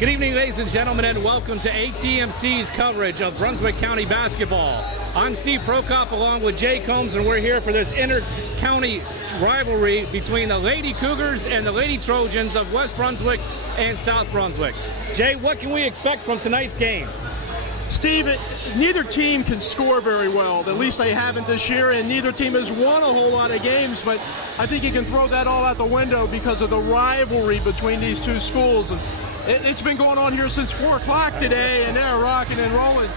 Good evening, ladies and gentlemen, and welcome to ATMC's coverage of Brunswick County basketball. I'm Steve Prokop along with Jay Combs, and we're here for this inter-county rivalry between the Lady Cougars and the Lady Trojans of West Brunswick and South Brunswick. Jay, what can we expect from tonight's game? Steve, neither team can score very well. At least they haven't this year, and neither team has won a whole lot of games, but I think you can throw that all out the window because of the rivalry between these two schools. And it's been going on here since 4 o'clock today, and they're rocking and rolling.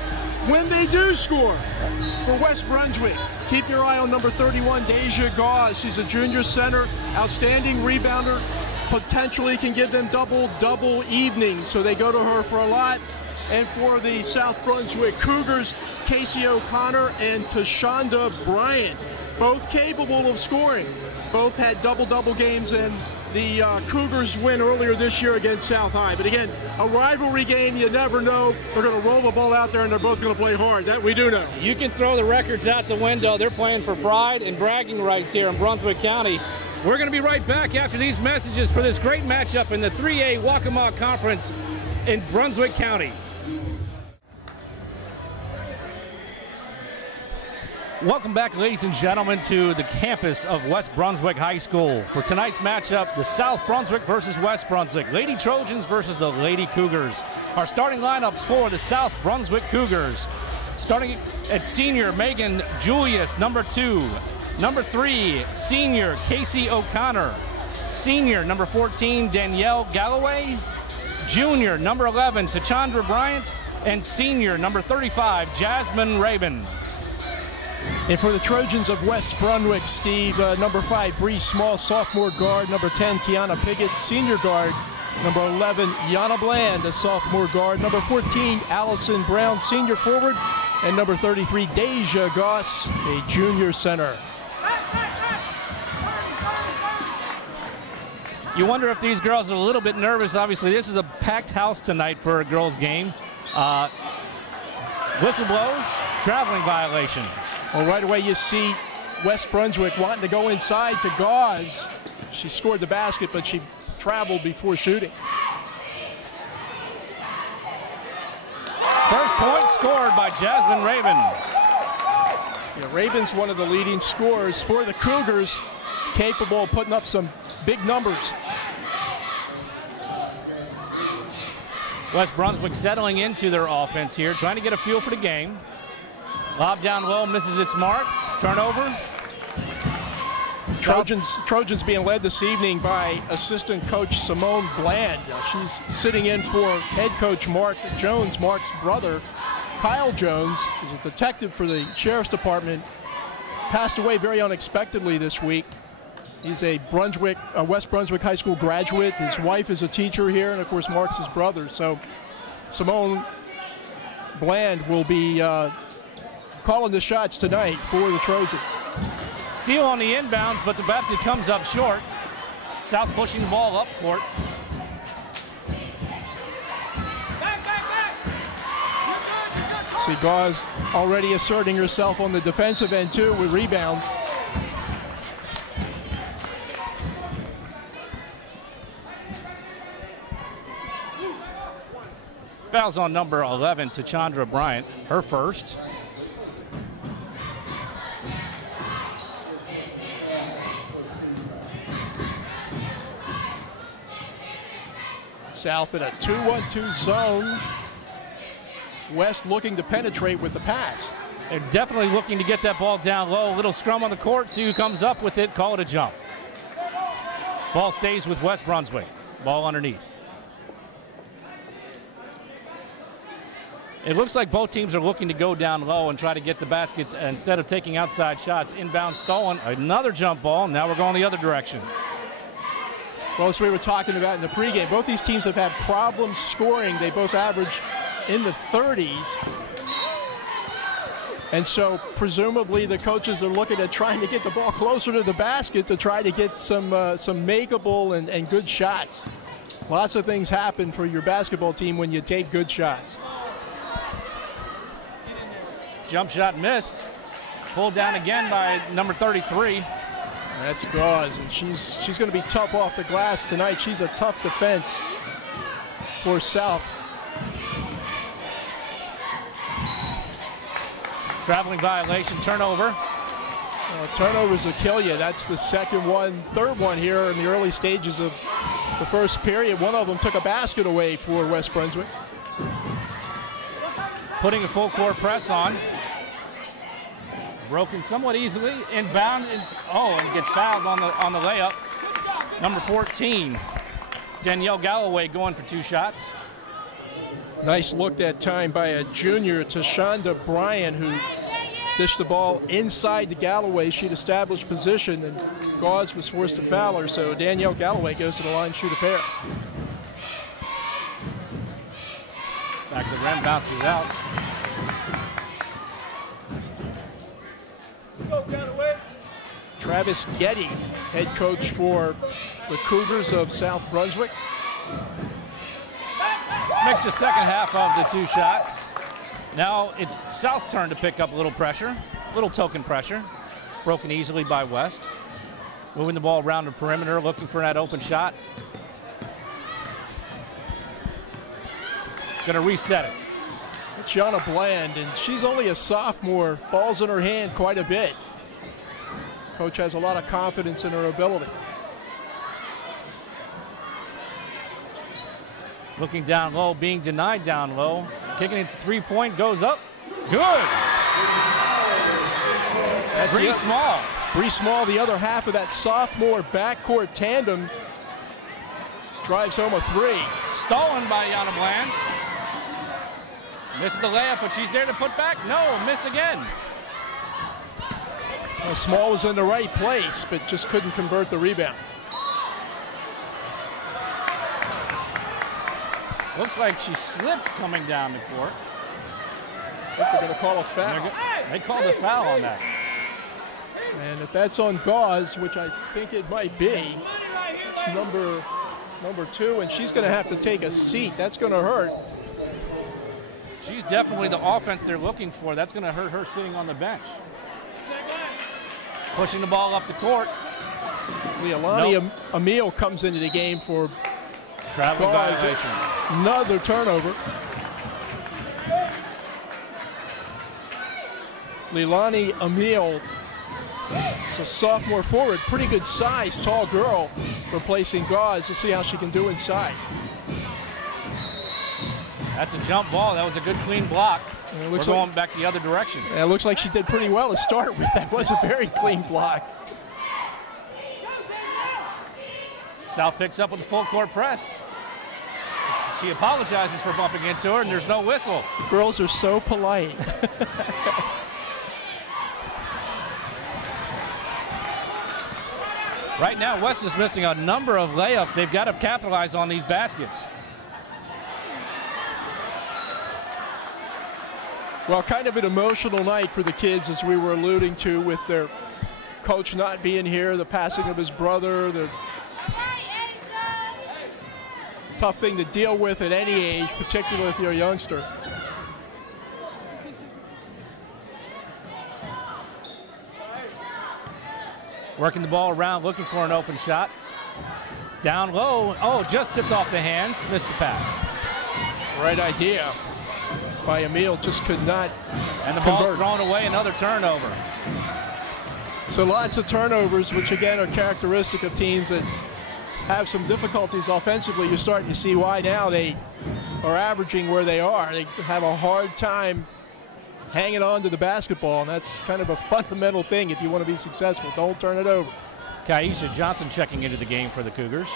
When they do score for West Brunswick, keep your eye on number 31, Deja Gauze. She's a junior center, outstanding rebounder, potentially can give them double-double evenings, so they go to her for a lot. And for the South Brunswick Cougars, Casey O'Connor and Tashonda Bryant, both capable of scoring. Both had double-double games, and the Cougars win earlier this year against South High. But again, a rivalry game, you never know. They're going to roll the ball out there, and they're both going to play hard. That we do know. You can throw the records out the window. They're playing for pride and bragging rights here in Brunswick County. We're going to be right back after these messages for this great matchup in the 3A Waccamaw Conference in Brunswick County. Welcome back, ladies and gentlemen, to the campus of West Brunswick High School. For tonight's matchup, the South Brunswick versus West Brunswick. Lady Trojans versus the Lady Cougars. Our starting lineups for the South Brunswick Cougars. Starting at senior, Megan Julius, number 2. Number 3, senior, Casey O'Connor. Senior, number 14, Danielle Galloway. Junior, number 11, Tachandra Bryant. And senior, number 35, Jasmine Rabin. And for the Trojans of West Brunswick, Steve, number 5, Bree Small, sophomore guard. Number 10, Kiana Piggott, senior guard. Number 11, Yana Bland, a sophomore guard. Number 14, Allison Brown, senior forward. And number 33, Deja Goss, a junior center. You wonder if these girls are a little bit nervous. Obviously, this is a packed house tonight for a girls' game. Whistle blows, traveling violation. Well, right away you see West Brunswick wanting to go inside to Gauze. She scored the basket, but she traveled before shooting. First point scored by Jasmine Rabin. Yeah, Rabin's one of the leading scorers for the Cougars, capable of putting up some big numbers. West Brunswick settling into their offense here, trying to get a feel for the game. Lob down low, misses its mark. Turnover. Trojans being led this evening by assistant coach Simone Bland. She's sitting in for head coach Mark Jones, Mark's brother. Kyle Jones is a detective for the Sheriff's Department. Passed away very unexpectedly this week. He's a West Brunswick High School graduate. His wife is a teacher here, and of course Mark's his brother. So Simone Bland will be calling the shots tonight for the Trojans. Steal on the inbounds, but the basket comes up short. South pushing the ball up court. See Gauze already asserting herself on the defensive end too with rebounds. Fouls on number 11, Tachandra Bryant, her first. South in a 2-1-2 zone. West looking to penetrate with the pass. They're definitely looking to get that ball down low. A little scrum on the court, see who comes up with it, call it a jump. Ball stays with West Brunswick. Ball underneath. It looks like both teams are looking to go down low and try to get the baskets instead of taking outside shots. Inbound stolen, another jump ball. Now we're going the other direction. Well, as we were talking about in the pregame, both these teams have had problems scoring. They both average in the 30s. And so presumably the coaches are looking at trying to get the ball closer to the basket to try to get some makeable and good shots. Lots of things happen for your basketball team when you take good shots. Jump shot missed. Pulled down again by number 33. That's Gauze, and she's going to be tough off the glass tonight. She's a tough defense. for South. Traveling violation, turnover. Turnovers will kill you. That's the second one, third one here in the early stages of the first period. One of them took a basket away for West Brunswick. Putting a full court press on. Broken somewhat easily. Inbound. And gets fouled on the layup. Number 14, Danielle Galloway, going for 2 shots. Nice look that time by a junior, Tashonda Bryan, who dished the ball inside to Galloway. She'd established position, and Gauze was forced to foul her, so Danielle Galloway goes to the line, shoot a pair. Back of the rim, bounces out. Travis Getty, head coach for the Cougars of South Brunswick. Makes the second half of the 2 shots. Now it's South's turn to pick up a little pressure, little token pressure. Broken easily by West. Moving the ball around the perimeter, looking for that open shot. Gonna reset it. It's Yana Bland, and she's only a sophomore. Ball's in her hand quite a bit. Coach has a lot of confidence in her ability. Looking down low, being denied down low. Kicking it to 3-point, goes up. Good. That's Bree Small. Bree Small, the other half of that sophomore backcourt tandem, drives home a 3. Stolen by Yana Bland. Misses the layup, but she's there to put back. No, miss again. Well, Small was in the right place, but just couldn't convert the rebound. Looks like she slipped coming down the court. I think they're going to call a foul. They called a foul on that. And if that's on Gauze, which I think it might be, it's number 2, and she's going to have to take a seat. That's going to hurt. She's definitely the offense they're looking for. That's going to hurt her sitting on the bench. Pushing the ball up the court. Leilani Emil comes into the game for traveling violation. Another turnover. Leilani Emil is a sophomore forward, pretty good size, tall girl, replacing Gauze. Let's see how she can do inside. That's a jump ball. That was a good clean block. We're going back the other direction. It looks like she did pretty well to start with. That was a very clean block. South picks up with a full court press. She apologizes for bumping into her, and there's no whistle. Girls are so polite. Right now, West is missing a number of layups. They've got to capitalize on these baskets. Well, kind of an emotional night for the kids, as we were alluding to, with their coach not being here, the passing of his brother, the tough thing to deal with at any age, particularly if you're a youngster. Working the ball around, looking for an open shot. Down low. Oh, just tipped off the hands. Missed the pass. Right idea by Emil, just could not And the ball's thrown away, another turnover. So lots of turnovers, which again are characteristic of teams that have some difficulties offensively. You're starting to see why now they are averaging where they are. They have a hard time hanging on to the basketball, and that's kind of a fundamental thing if you want to be successful. Don't turn it over. Kaisha Johnson checking into the game for the Cougars.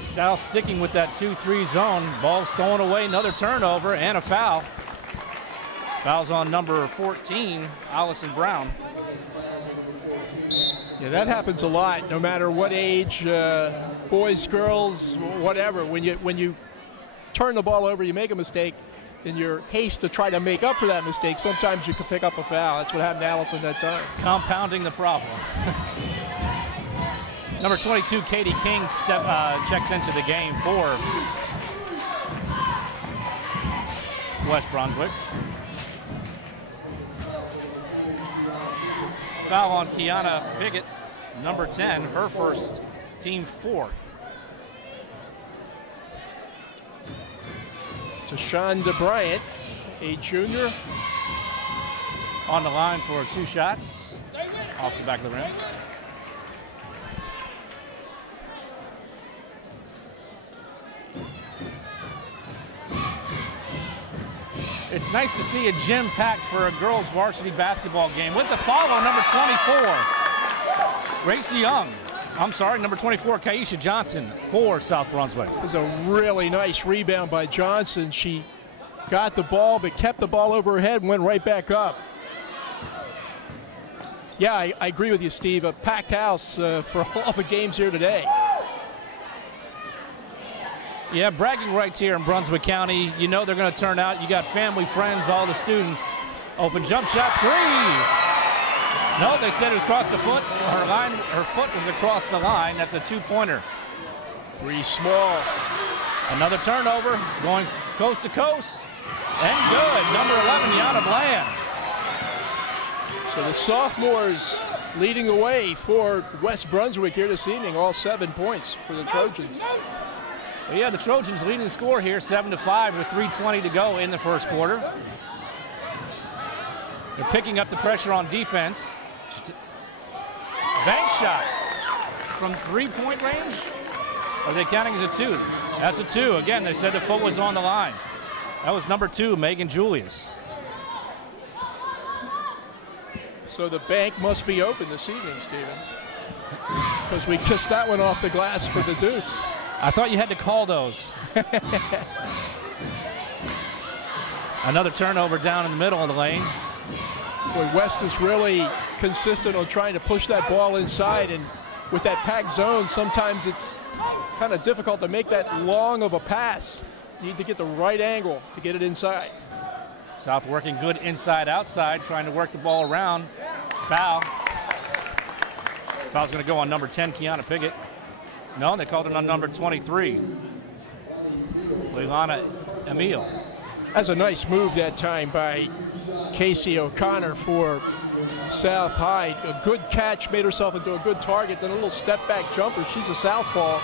Stout sticking with that 2-3 zone. Ball stolen away, another turnover, and a foul. Foul's on number 14, Allison Brown. Yeah, that happens a lot, no matter what age, boys, girls, whatever. When you turn the ball over, you make a mistake, in your haste to try to make up for that mistake, sometimes you can pick up a foul. That's what happened to Allison that time. Compounding the problem. Number 22, Katie King, checks into the game for West Brunswick. Foul on Kiana Piggott, number 10, her first team 4. To Sean DeBryant, a junior. On the line for 2 shots off the back of the rim. It's nice to see a gym packed for a girls varsity basketball game. With the foul on number 24, Gracie Young. I'm sorry, number 24, Kaisha Johnson for South Brunswick. It was a really nice rebound by Johnson. She got the ball, but kept the ball over her head and went right back up. Yeah, I agree with you, Steve. A packed house for all the games here today. Yeah, bragging rights here in Brunswick County. You know they're going to turn out. You got family, friends, all the students. Open jump shot, 3. No, they said it across the foot. Her foot was across the line. That's a 2-pointer. 3 small. Another turnover, going coast to coast. And good. Number 11, Yana Bland. So the sophomores leading the way for West Brunswick here this evening. All 7 points for the Trojans. Well, yeah, the Trojans leading the score here, 7-5 with 3:20 to go in the first quarter. They're picking up the pressure on defense. Bank shot from 3-point range. Are they counting as a 2? That's a 2. Again, they said the foot was on the line. That was number 2, Megan Julius. So the bank must be open this evening, Stephen, because we kissed that one off the glass for the deuce. I thought you had to call those. Another turnover down in the middle of the lane. Boy, West is really consistent on trying to push that ball inside, and with that packed zone, sometimes it's kind of difficult to make that long of a pass. You need to get the right angle to get it inside. South working good inside, outside, trying to work the ball around. Foul. Foul's going to go on number 10, Kiana Piggott. No, they called it on number 23, Leilana Emile. That's a nice move that time by Casey O'Connor for South High. A good catch, made herself into a good target, then a little step-back jumper. She's a southpaw.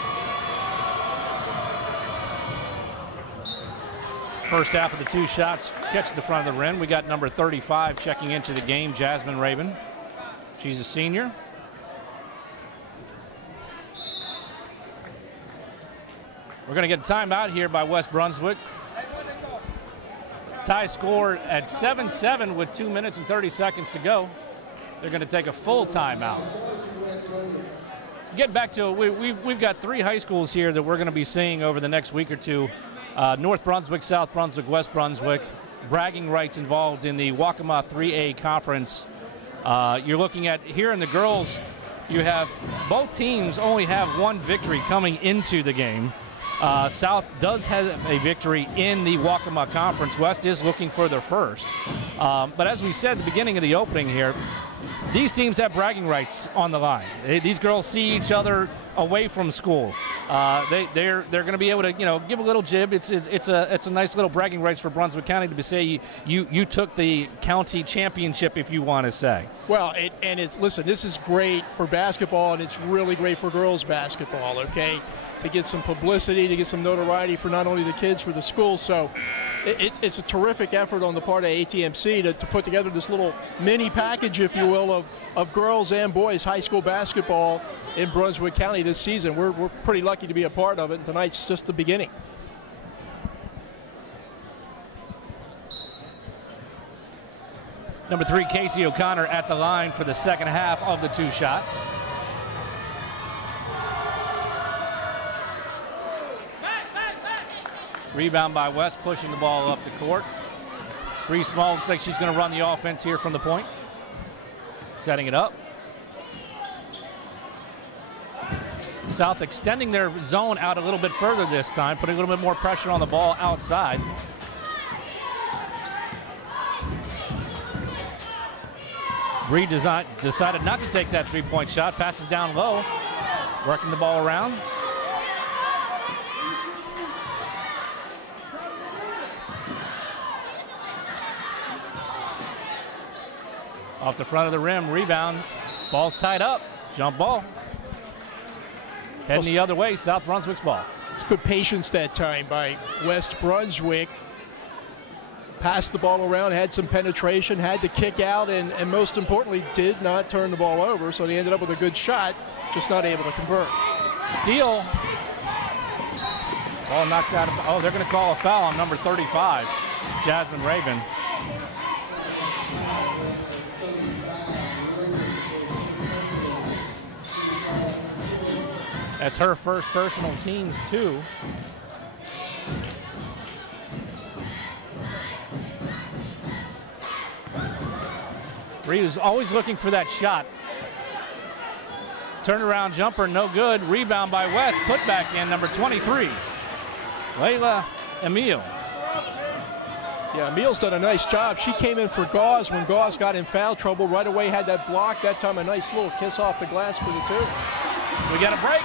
First half of the 2 shots catch the front of the rim. We got number 35 checking into the game, Jasmine Raven. She's a senior. We're going to get a timeout here by West Brunswick. Tie score at 7-7 with 2 minutes and 30 seconds to go. They're going to take a full timeout. Getting back to we've got 3 high schools here that we're going to be seeing over the next week or 2. North Brunswick, South Brunswick, West Brunswick. Bragging rights involved in the Waccamaw 3A conference. You're looking at here in the girls, you have both teams only have 1 victory coming into the game. South does have a victory in the Waccamaw Conference. West is looking for their first. But as we said at the beginning of the opening here, these teams have bragging rights on the line. These girls see each other away from school. They're going to be able to give a little jib. It's a nice little bragging rights for Brunswick County to say you took the county championship, if you want to say. Well, listen, this is great for basketball, and it's really great for girls basketball. Okay. To get some publicity, to get some notoriety for not only the kids, for the school. So it's a terrific effort on the part of ATMC to put together this little mini package, if you will, of girls and boys high school basketball in Brunswick County this season. We're pretty lucky to be a part of it, and tonight's just the beginning. Number 3, Casey O'Connor at the line for the second half of the 2 shots. Rebound by West, pushing the ball up the court. Bree Small looks like she's going to run the offense here from the point. Setting it up. South extending their zone out a little bit further this time, putting a little bit more pressure on the ball outside. Bree decided not to take that 3-point shot. Passes down low, working the ball around. Off the front of the rim, rebound. Ball's tied up. Jump ball. Heading the other way, South Brunswick's ball. It's good patience that time by West Brunswick. Passed the ball around, had some penetration, had to kick out, and most importantly, did not turn the ball over. So they ended up with a good shot, just not able to convert. Steal. Ball knocked out. Oh, they're going to call a foul on number 35, Jasmine Raven. That's her first personal, teams too. Reeves always looking for that shot. Turnaround jumper, no good. Rebound by West, put back in, number 23, Layla Emile. Yeah, Emile's done a nice job. She came in for Gauze when Gauze got in foul trouble. Right away had that block. That time a nice little kiss off the glass for the two. We got a break.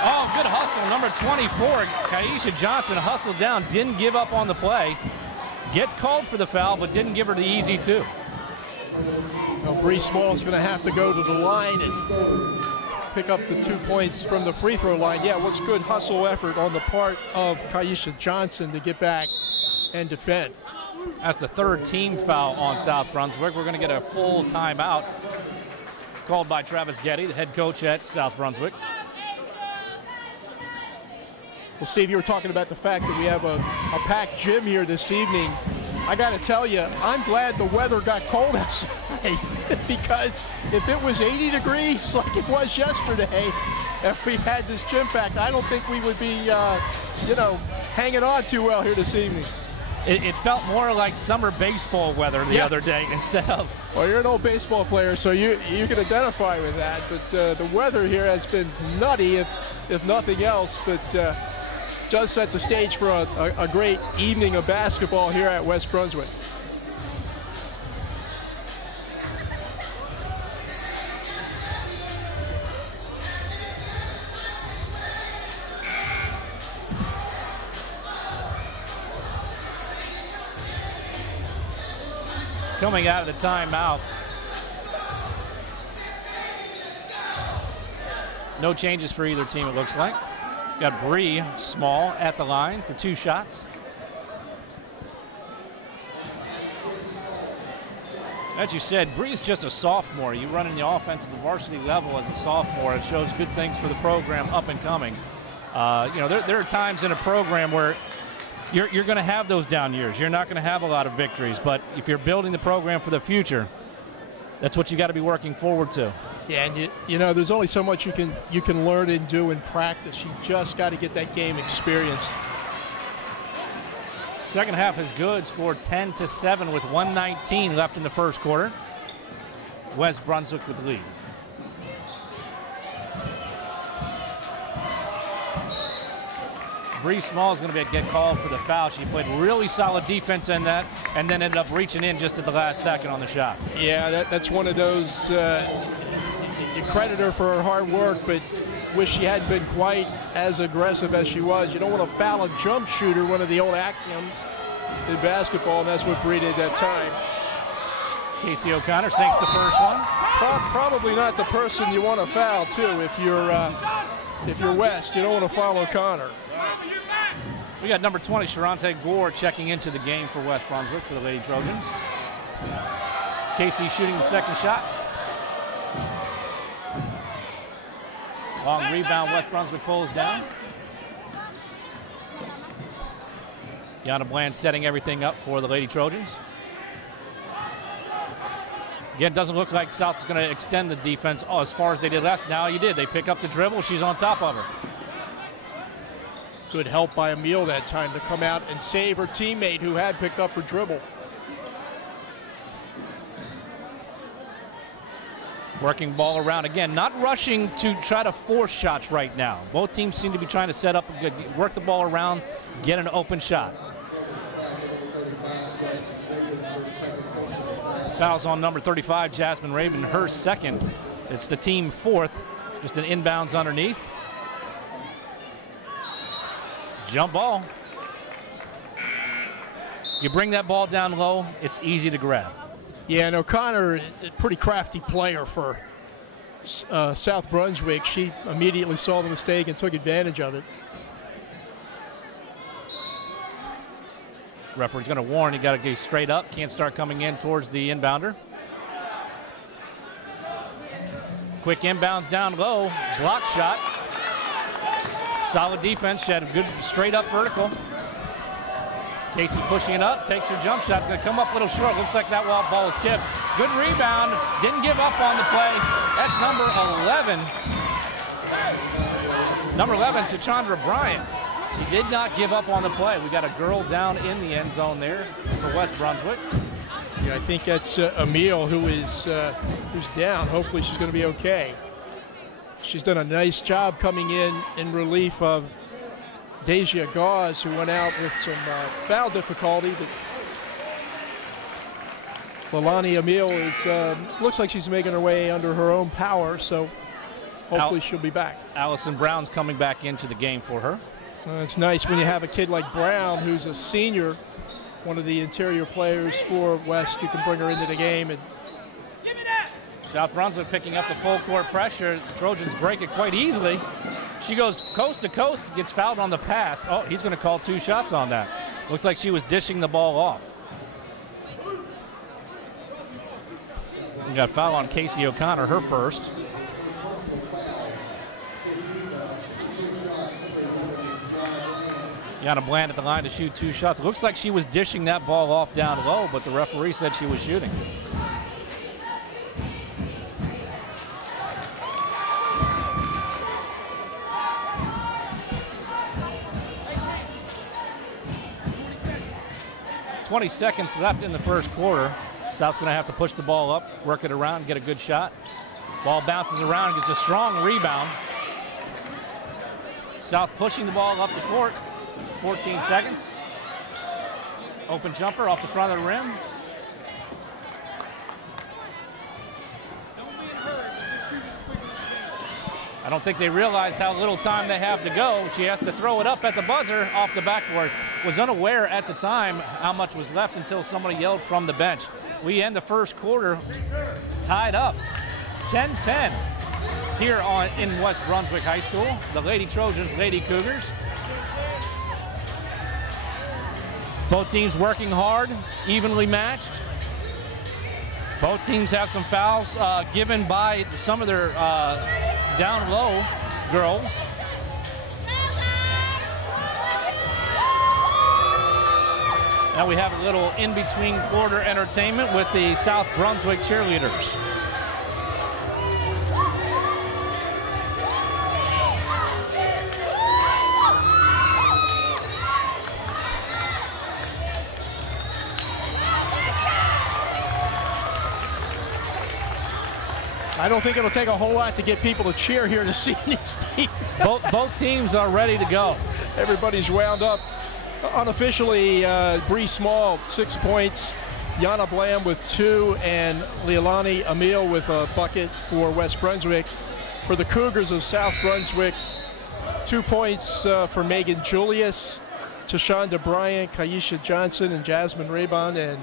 Oh, good hustle. Number 24, Kaisha Johnson hustled down, didn't give up on the play. Gets called for the foul, but didn't give her the easy two. Well, Bree Small is going to have to go to the line and pick up the 2 points from the free throw line. Yeah, what's good hustle effort on the part of Kaisha Johnson to get back and defend. That's the third team foul on South Brunswick. We're going to get a full timeout called by Travis Getty, the head coach at South Brunswick. Well, Steve, you were talking about the fact that we have a packed gym here this evening. I got to tell you, I'm glad the weather got cold outside because if it was 80 degrees like it was yesterday, if we had this gym packed, I don't think we would be, hanging on too well here this evening. It felt more like summer baseball weather the other day instead of. Well, you're an old baseball player, so you can identify with that. But the weather here has been nutty, if nothing else. But does set the stage for a great evening of basketball here at West Brunswick. Coming out of the timeout. No changes for either team, it looks like. Got Bree Small at the line for 2 shots. As you said, Bree's just a sophomore. You run in the offense at the varsity level as a sophomore. It shows good things for the program up and coming. There are times in a program where you're going to have those down years. You're not going to have a lot of victories, but if you're building the program for the future, that's what you got to be working forward to. Yeah, and there's only so much you can learn and do in practice. You just got to get that game experience. Second half is good. Scored 10-7 with 1:19 left in the first quarter. West Brunswick with the lead. Bree Small is going to get called for the foul. She played really solid defense in that and then ended up reaching in just at the last second on the shot. Yeah, that's one of those, you credit her for her hard work, but wish she hadn't been quite as aggressive as she was. You don't want to foul a jump shooter, one of the old axioms in basketball, and that's what Bree did that time. Casey O'Connor sinks the first one. Probably not the person you want to foul, too, if you're West. You don't want to foul O'Connor. We got number 20, Sharante Gore, checking into the game for West Brunswick for the Lady Trojans. Casey shooting the second shot. Long rebound, West Brunswick pulls down. Yana Bland setting everything up for the Lady Trojans. Again, it doesn't look like South is going to extend the defense as far as they did last. Now you did. They pick up the dribble. She's on top of her. Good help by Emile that time to come out and save her teammate who had picked up her dribble. Working ball around again, not rushing to try to force shots right now. Both teams seem to be trying to set up a good, work the ball around, get an open shot. Fouls on number 35, Jasmine Raven, her second. It's the team fourth, just an inbounds underneath. Jump ball. You bring that ball down low, it's easy to grab. Yeah, and O'Connor, a pretty crafty player for South Brunswick, she immediately saw the mistake and took advantage of it. Referee's going to warn, you got to get straight up. Can't start coming in towards the inbounder. Quick inbounds down low, block shot. Solid defense, she had a good straight up vertical. Casey pushing it up, takes her jump shot. It's going to come up a little short. Looks like that ball is tipped. Good rebound, didn't give up on the play. That's number 11. Number 11, Tachandra Bryant. She did not give up on the play. We got a girl down in the end zone there for West Brunswick. Yeah, I think that's Emile who's down. Hopefully she's going to be okay. She's done a nice job coming in relief of Deja Gauze, who went out with some foul difficulty. But Leilani Emile looks like she's making her way under her own power, so hopefully she'll be back. Allison Brown's coming back into the game for her. It's nice when you have a kid like Brown, who's a senior, one of the interior players for West. You can bring her into the game. And South Brunswick picking up the full court pressure. The Trojans break it quite easily. She goes coast to coast, gets fouled on the pass. Oh, he's going to call 2 shots on that. Looked like she was dishing the ball off. We got a foul on Casey O'Connor, her first. Yana Bland at the line to shoot 2 shots. It looks like she was dishing that ball off down low, but the referee said she was shooting. .20 seconds left in the first quarter. South's going to have to push the ball up, work it around, get a good shot. Ball bounces around, gets a strong rebound. South pushing the ball up the court. 14 seconds. Open jumper off the front of the rim. I don't think they realize how little time they have to go. She has to throw it up at the buzzer off the backboard. Was unaware at the time how much was left until somebody yelled from the bench. We end the first quarter tied up, 10-10 here in West Brunswick High School. The Lady Trojans, Lady Cougars. Both teams working hard, evenly matched. Both teams have some fouls given by some of their down low girls. Now we have a little in-between quarter entertainment with the South Brunswick cheerleaders. I don't think it'll take a whole lot to get people to cheer here this evening, Steve. Both teams are ready to go. Everybody's wound up. Unofficially, Bree Small, 6 points. Yana Bland with 2, and Leilani Emile with a bucket for West Brunswick. For the Cougars of South Brunswick, 2 points for Megan Julius, Tashonda Bryant, Kaisha Johnson, and Jasmine Raybon, and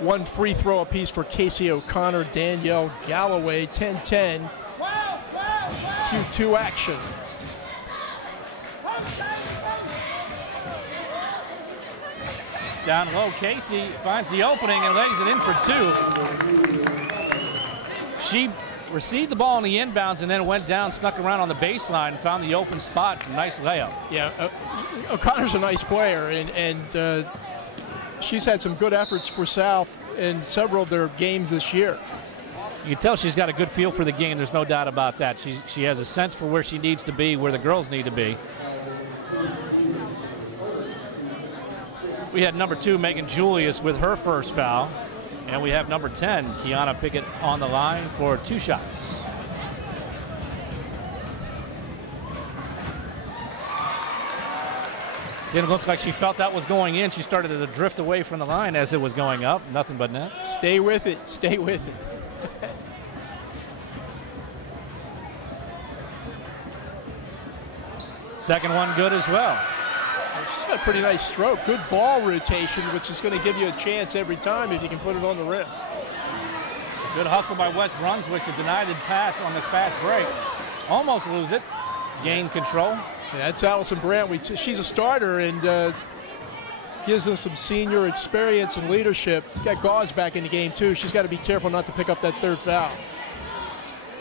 1 free throw apiece for Casey O'Connor, Danielle Galloway. 10-10 Q2 action. Down low, Casey finds the opening and lays it in for 2. She received the ball on the inbounds and then went down, snuck around on the baseline, and found the open spot. Nice layup. Yeah, O'Connor's a nice player, and she's had some good efforts for South in several of their games this year. You can tell she's got a good feel for the game. There's no doubt about that. She has a sense for where she needs to be, where the girls need to be. We had number 2, Megan Julius, with her first foul. And we have number 10, Kiana Pickett, on the line for 2 shots. Didn't look like she felt that was going in. She started to drift away from the line as it was going up. Nothing but net. Stay with it. Stay with it. Second one good as well. She's got a pretty nice stroke. Good ball rotation, which is going to give you a chance every time if you can put it on the rim. Good hustle by West Brunswick to deny the pass on the fast break. Almost lose it. Gain control. Yeah, that's Allison Brandt. She's a starter and gives them some senior experience and leadership. Got Gauze back in the game too. She's got to be careful not to pick up that third foul.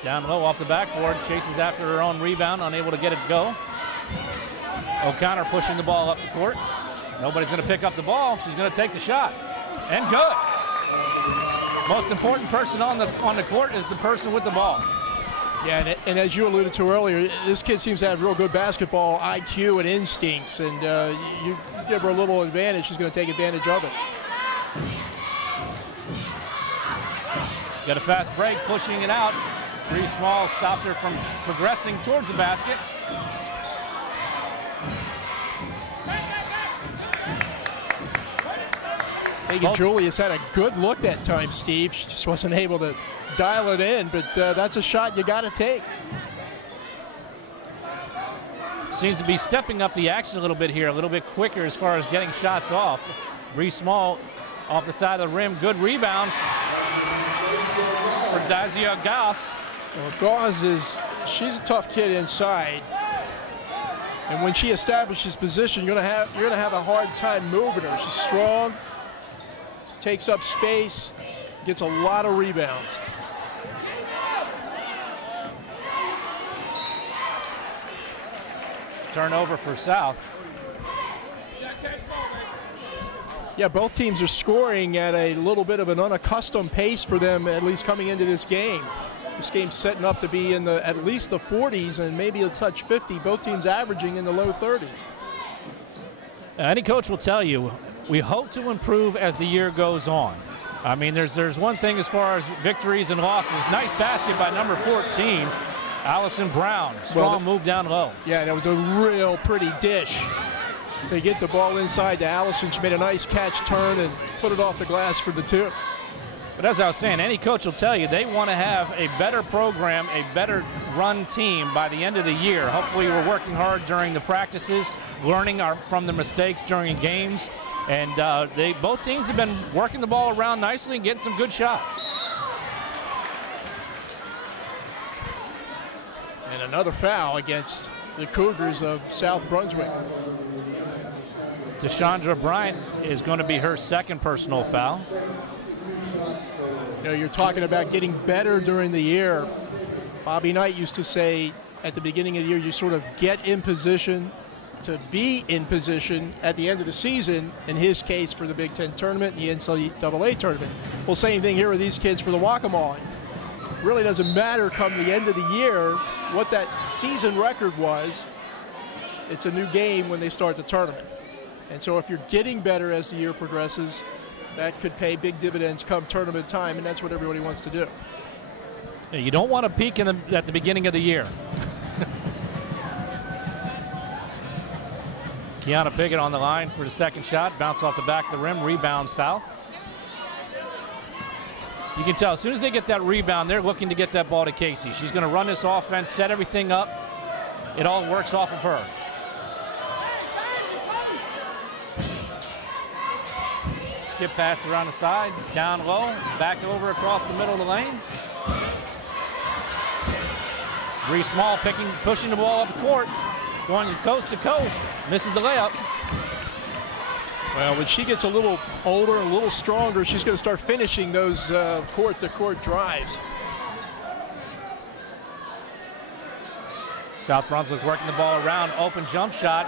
Down low off the backboard, chases after her own rebound, unable to get it to go. O'Connor pushing the ball up the court. Nobody's going to pick up the ball. She's going to take the shot. And good. Most important person on the court is the person with the ball. Yeah, and as you alluded to earlier, this kid seems to have real good basketball IQ and instincts, and you give her a little advantage, she's going to take advantage of it. Got a fast break, pushing it out. Bree Small stopped her from progressing towards the basket. Megan Julius had a good look that time, Steve. She just wasn't able to dial it in, but that's a shot you got to take. Seems to be stepping up the action a little bit here, a little bit quicker as far as getting shots off. Bree Small off the side of the rim. Good rebound for Dazia Gauss. Well, Gauze she's a tough kid inside. And when she establishes position, you're gonna have a hard time moving her. She's strong, takes up space, gets a lot of rebounds. Turnover for South. Yeah, both teams are scoring at a little bit of an unaccustomed pace for them, at least coming into this game. This game's setting up to be in at least the 40s and maybe a touch 50. Both teams averaging in the low 30s. Any coach will tell you, we hope to improve as the year goes on. I mean, there's one thing as far as victories and losses. Nice basket by number 14, Allison Brown. Strong move down low. Yeah, that was a real pretty dish to get the ball inside to Allison. She made a nice catch, turn, and put it off the glass for the two. But as I was saying, any coach will tell you they want to have a better program, a better run team by the end of the year. Hopefully we're working hard during the practices, learning from the mistakes during games. And both teams have been working the ball around nicely and getting some good shots. And another foul against the Cougars of South Brunswick. Deshandra Bryant is going to be her second personal foul. You know, you're talking about getting better during the year. Bobby Knight used to say at the beginning of the year, you sort of get in position to be in position at the end of the season, in his case for the Big Ten tournament and the NCAA tournament. Well, same thing here with these kids for the Waccamaw. Really doesn't matter come the end of the year what that season record was. It's a new game when they start the tournament. And so if you're getting better as the year progresses, that could pay big dividends come tournament time, and that's what everybody wants to do. You don't want to peak at the beginning of the year. Kiana Pickett on the line for the second shot. Bounce off the back of the rim. Rebound South. You can tell as soon as they get that rebound, they're looking to get that ball to Casey. She's going to run this offense, set everything up. It all works off of her. Skip pass around the side, down low, back over across the middle of the lane. Bree Small pushing the ball up the court, going coast to coast, misses the layup. Well, when she gets a little older, a little stronger, she's going to start finishing those court-to-court drives. South Brunswick working the ball around, open jump shot.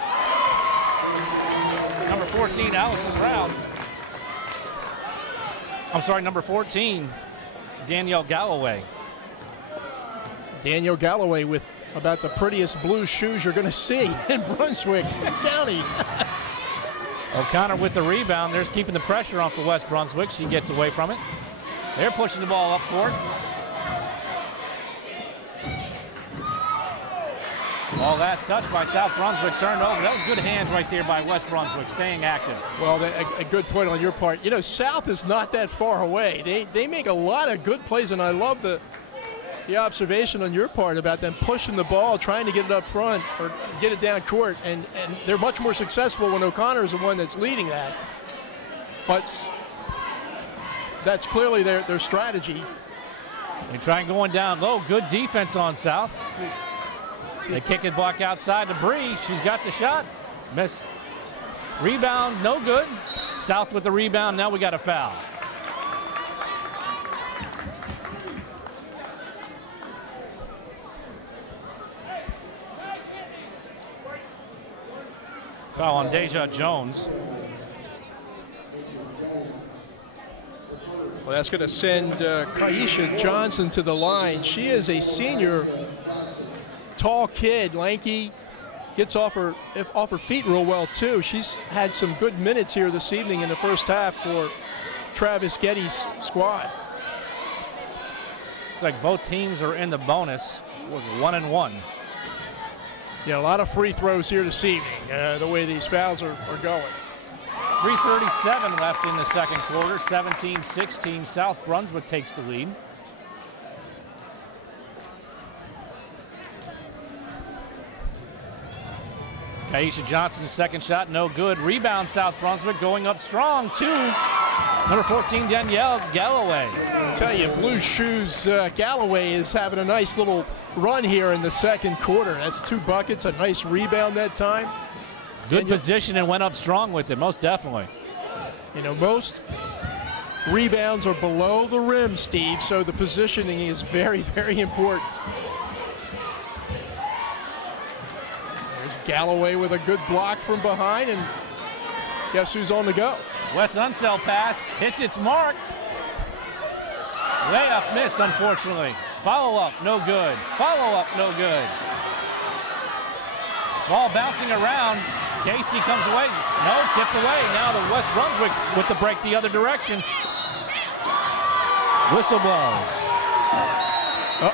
Number 14, Allison Brown. I'm sorry, number 14, Danielle Galloway. Danielle Galloway with about the prettiest blue shoes you're going to see in Brunswick County. O'Connor with the rebound. There's keeping the pressure on for West Brunswick. She gets away from it. They're pushing the ball up court. Ball last touch by South Brunswick, turned over. That was good hands right there by West Brunswick, staying active. Well, a good point on your part. You know, South is not that far away. They make a lot of good plays, and I love the observation on your part about them pushing the ball, trying to get it up front or get it down court, and they're much more successful when O'Connor is the one that's leading that. But that's clearly their strategy. They try and going down low. Good defense on South. They kick it back outside to Bree. She's got the shot. Miss. Rebound, no good. South with the rebound. Now we got a foul. Foul on Deja Jones. Well, that's going to send Kaisha Johnson to the line. She is a senior, tall kid, lanky, gets off her feet real well too. She's had some good minutes here this evening in the first half for Travis Getty's squad. It's like both teams are in the bonus with 1-1. Yeah, a lot of free throws here this evening, the way these fouls are going. 3:37 left in the second quarter, 17-16. South Brunswick takes the lead. Kaisha Johnson's second shot, no good. Rebound, South Brunswick going up strong to number 14, Danielle Galloway. I'll tell you, Blue Shoes Galloway is having a nice little run here in the second quarter. That's 2 buckets, a nice rebound that time. Good position and went up strong with it, most definitely. You know, most rebounds are below the rim, Steve, so the positioning is very, very important. There's Galloway with a good block from behind, and guess who's on the go? Wes Unseld pass, hits its mark. Layup missed, unfortunately. Follow-up, no good. Follow-up, no good. Ball bouncing around. Casey comes away. No, tipped away. Now the West Brunswick with the break the other direction. Whistle blows.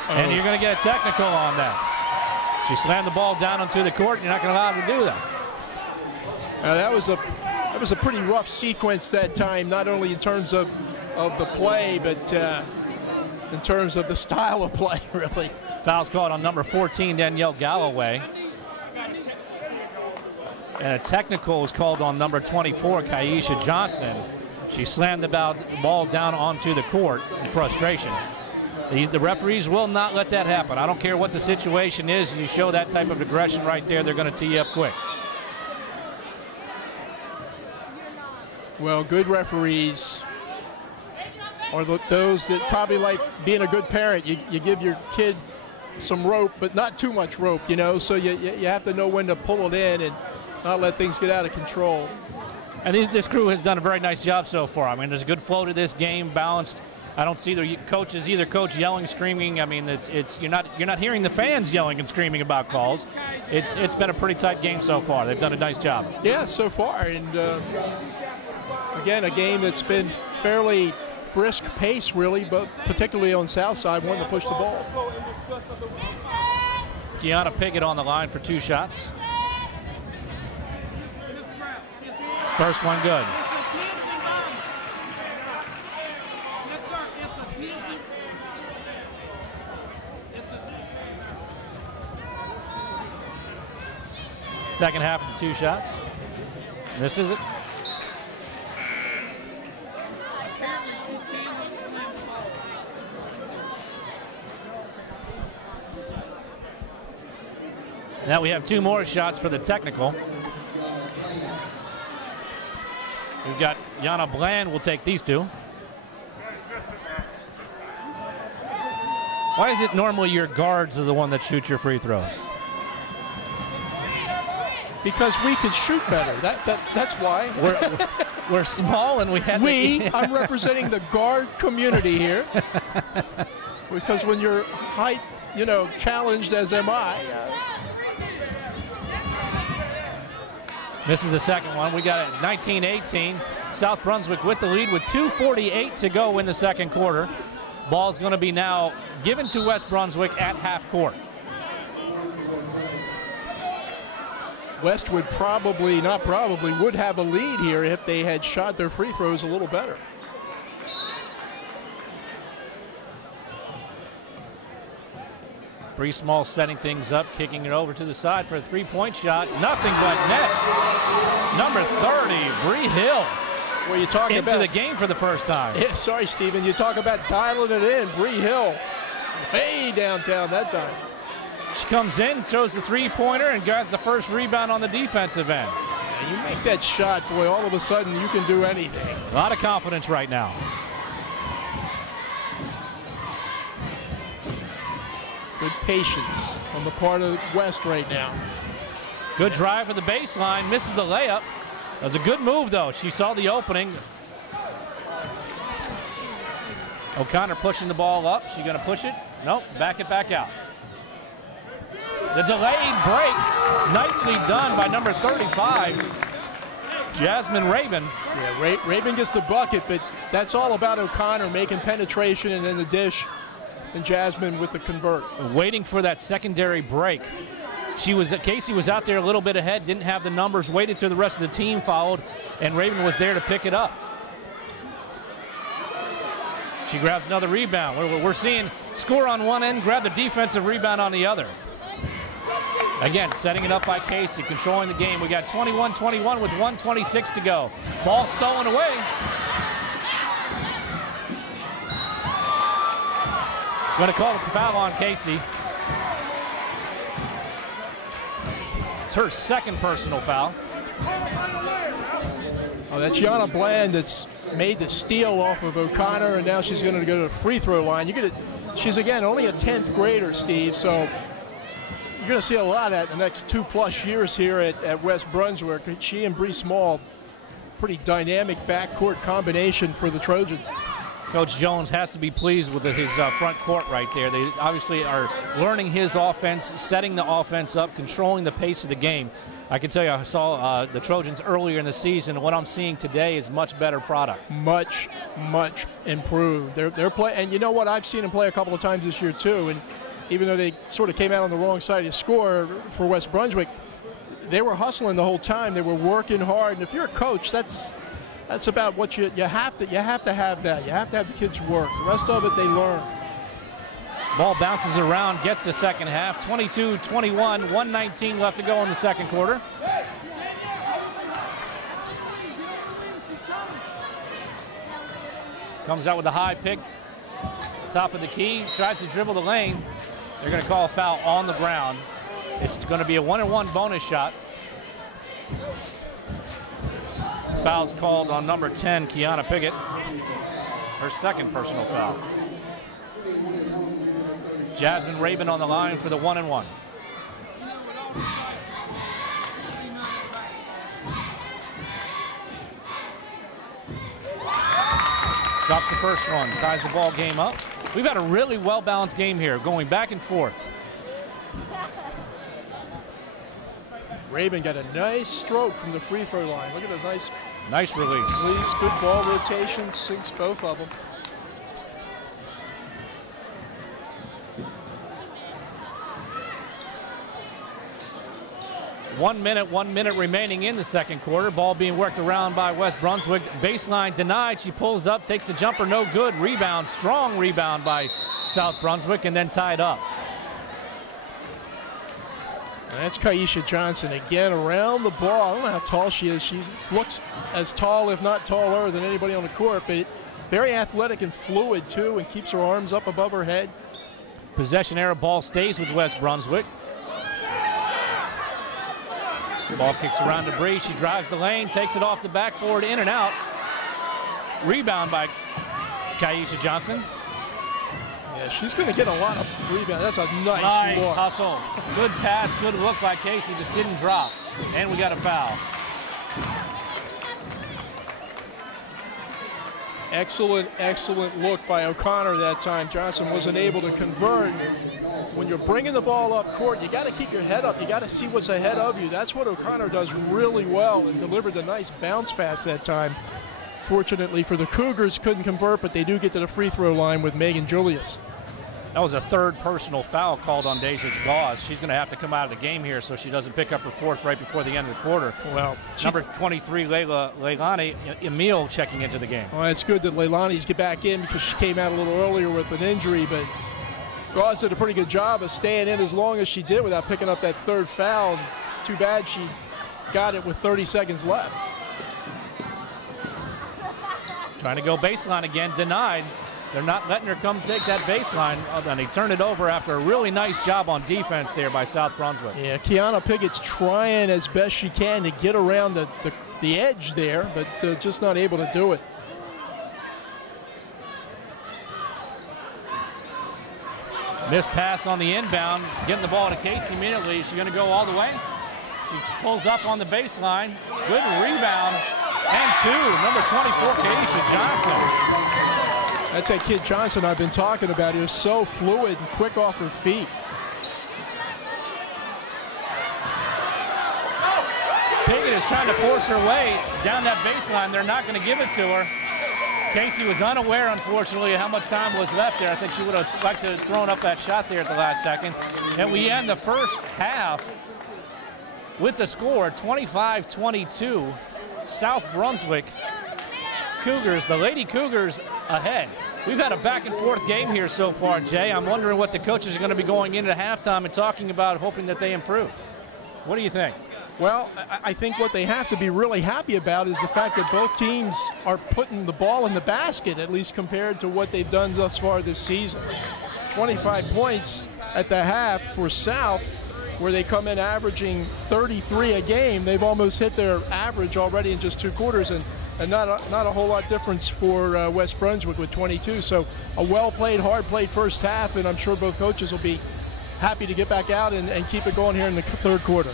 And you're going to get a technical on that. She slammed the ball down onto the court. You're not going to allow her to do that. That was a pretty rough sequence that time, not only in terms of the play, but in terms of the style of play, really. Foul's called on number 14, Danielle Galloway. And a technical was called on number 24, Kaisha Johnson. She slammed the ball down onto the court in frustration. The referees will not let that happen. I don't care what the situation is. You show that type of aggression right there, they're going to tee you up quick. Well, good referees are those that probably like being a good parent. You give your kid some rope, but not too much rope, you know, so you have to know when to pull it in and not let things get out of control. And this crew has done a very nice job so far. I mean, there's a good flow to this game, balanced. I don't see the coaches, either coach yelling, screaming. I mean, you're not hearing the fans yelling and screaming about calls. It's been a pretty tight game so far. They've done a nice job. Yeah, so far. And again, a game that's been fairly brisk pace, really, but particularly on South side, wanting to push the ball. Kiana Pickett on the line for 2 shots. First one good. Second half of the 2 shots. This is it. Now we have 2 more shots for the technical. We've got Yana Bland will take these 2. Why is it normally your guards are the one that shoot your free throws? Because we can shoot better. That's why. We're small and we have I'm representing the guard community here. Because when you're height, you know, challenged as am I. This is the second one. We got it 19-18. South Brunswick with the lead with 2:48 to go in the second quarter. Ball's going to be now given to West Brunswick at half court. West would would have a lead here if they had shot their free throws a little better. Bree Small setting things up, kicking it over to the side for a 3-point shot. Nothing but net. Number 30, Bree Hill. Well, you talking into about the game for the first time. Yeah, sorry, Stephen. You talk about dialing it in. Bree Hill way downtown that time. She comes in, throws the three-pointer, and grabs the first rebound on the defensive end. Yeah, you make that shot, boy, all of a sudden you can do anything. A lot of confidence right now. Good patience on the part of West right now. Good drive for the baseline, misses the layup. That was a good move, though. She saw the opening. O'Connor pushing the ball up. She going to push it? Nope, back it back out. The delayed break, nicely done by number 35, Jasmine Raven. Yeah, Raven gets the bucket, but that's all about O'Connor making penetration and then the dish, and Jasmine with the convert. Waiting for that secondary break. Casey was out there a little bit ahead, didn't have the numbers, waited till the rest of the team followed, and Raven was there to pick it up. She grabs another rebound. We're seeing score on one end, grab the defensive rebound on the other. Again, setting it up by Casey, controlling the game. We got 21-21 with 1:26 to go. Ball stolen away. Going to call the foul on Casey. It's her second personal foul. Oh, that's Yana Bland that's made the steal off of O'Connor, and now she's going to go to the free throw line. She's, again, only a 10th grader, Steve, so you're going to see a lot of that in the next 2+ years here at West Brunswick. She and Bree Small, pretty dynamic backcourt combination for the Trojans. Coach Jones has to be pleased with his front court right there. They obviously are learning his offense, setting the offense up, controlling the pace of the game. I can tell you, I saw the Trojans earlier in the season, and what I'm seeing today is much better product. Much improved. They're playing, and you know what? I've seen them play a couple of times this year too, and even though they sort of came out on the wrong side of the score for West Brunswick, they were hustling the whole time. They were working hard, and if you're a coach, that's about what you have to have that. You have to have the kids work. The rest of it they learn. Ball bounces around, gets to second half. 22-21, 1:19 left to go in the second quarter. Comes out with a high pick, top of the key, tries to dribble the lane. They're going to call a foul on the ground. It's going to be a 1-and-1 bonus shot. Foul's called on number 10, Kiana Piggott. Her second personal foul. Jasmine Raven on the line for the 1-and-1. Drops the first one, ties the ball game up. We've got a really well-balanced game here, going back and forth. Raven got a nice stroke from the free throw line. Look at the nice release. Good ball rotation, sinks both of them. 1 minute remaining in the second quarter. Ball being worked around by West Brunswick. Baseline denied. She pulls up, takes the jumper, no good. Rebound, strong rebound by South Brunswick, and then tied up. That's Kaisha Johnson again around the ball. I don't know how tall she is. She looks as tall, if not taller, than anybody on the court, but very athletic and fluid too, and keeps her arms up above her head. Possession error, ball stays with West Brunswick. Ball kicks around to Bree. She drives the lane, takes it off the backboard, in and out. Rebound by Kaisha Johnson. Yeah, she's going to get a lot of rebounds. That's a nice look. Hustle. Good pass, good look by Casey, just didn't drop. And we got a foul. Excellent look by O'Connor that time. Johnson wasn't able to convert. When you're bringing the ball up court, you got to keep your head up. You got to see what's ahead of you. That's what O'Connor does really well, and delivered a nice bounce pass that time. Fortunately for the Cougars, couldn't convert, but they do get to the free throw line with Megan Julius. That was a third personal foul called on Deja Gauze. She's going to have to come out of the game here so she doesn't pick up her fourth right before the end of the quarter. Well, number 23, Leilani Emil checking into the game. Well, it's good that Leilani's get back in because she came out a little earlier with an injury, but Gauze did a pretty good job of staying in as long as she did without picking up that third foul. Too bad she got it with 30 seconds left. Trying to go baseline again, denied. They're not letting her come take that baseline, and they turn it over after a really nice job on defense there by South Brunswick. Yeah, Kiana Piggott's trying as best she can to get around the edge there, but just not able to do it. Missed pass on the inbound, getting the ball to Casey immediately. She's going to go all the way. She pulls up on the baseline. Good rebound. And two, number 24, Kaisha Johnson. That's that kid Johnson I've been talking about. He was so fluid and quick off her feet. Piggott is trying to force her way down that baseline. They're not going to give it to her. Casey was unaware, unfortunately, of how much time was left there. I think she would have liked to have thrown up that shot there at the last second. And we end the first half with the score, 25-22. South Brunswick Cougars, the Lady Cougars ahead. We've had a back-and-forth game here so far, Jay. I'm wondering what the coaches are going to be going into halftime and talking about, hoping that they improve. What do you think? Well, I think what they have to be really happy about is the fact that both teams are putting the ball in the basket, at least compared to what they've done thus far this season. 25 points at the half for South, where they come in averaging 33 a game. They've almost hit their average already in just 2 quarters, and not a whole lot difference for West Brunswick with 22. So a well-played, hard-played first half, and I'm sure both coaches will be happy to get back out and keep it going here in the third quarter.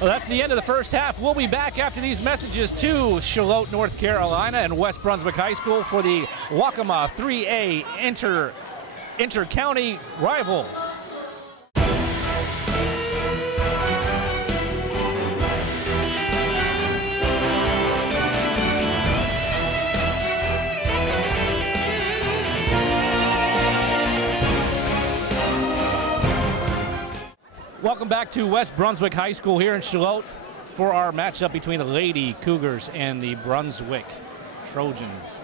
Well, that's the end of the first half. We'll be back after these messages to Charlotte, North Carolina, and West Brunswick High School for the Waccamaw 3A inter-county rival. Welcome back to West Brunswick High School here in Charlotte for our matchup between the Lady Cougars and the Brunswick Trojans.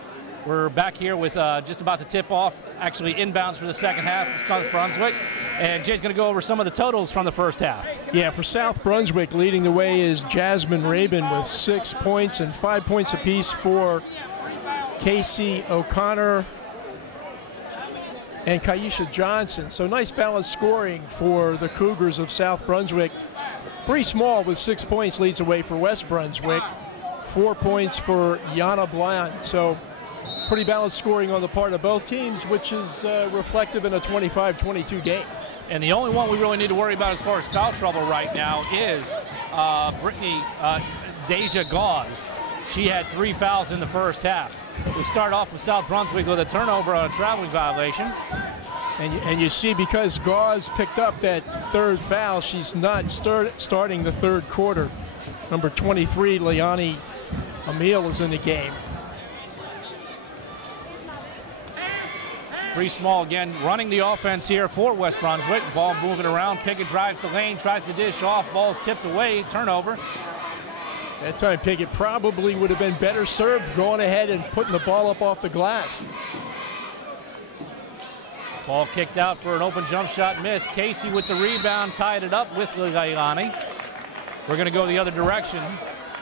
We're back here with just about to tip off, actually inbounds for the second half of South Brunswick. And Jay's going to go over some of the totals from the first half. Yeah, for South Brunswick, leading the way is Jasmine Rabin with 6 points and 5 points apiece for Casey O'Connor and Kaisha Johnson. So nice balanced scoring for the Cougars of South Brunswick. Bree Small with 6 points leads the way for West Brunswick. 4 points for Yana Bland. So pretty balanced scoring on the part of both teams, which is reflective in a 25-22 game. And the only one we really need to worry about as far as foul trouble right now is Brittany Deja Gauze. She had 3 fouls in the first half. We start off with South Brunswick with a turnover on a traveling violation. And you see, because Gauze picked up that 3rd foul, she's not starting the 3rd quarter. Number 23, Leonie Emile, is in the game. Bree Small again running the offense here for West Brunswick. Ball moving around. Pickett drives the lane, tries to dish off. Ball's tipped away. Turnover. That time Pickett probably would have been better served going ahead and putting the ball up off the glass. Ball kicked out for an open jump shot miss. Casey with the rebound, tied it up with Leilani. We're going to go the other direction.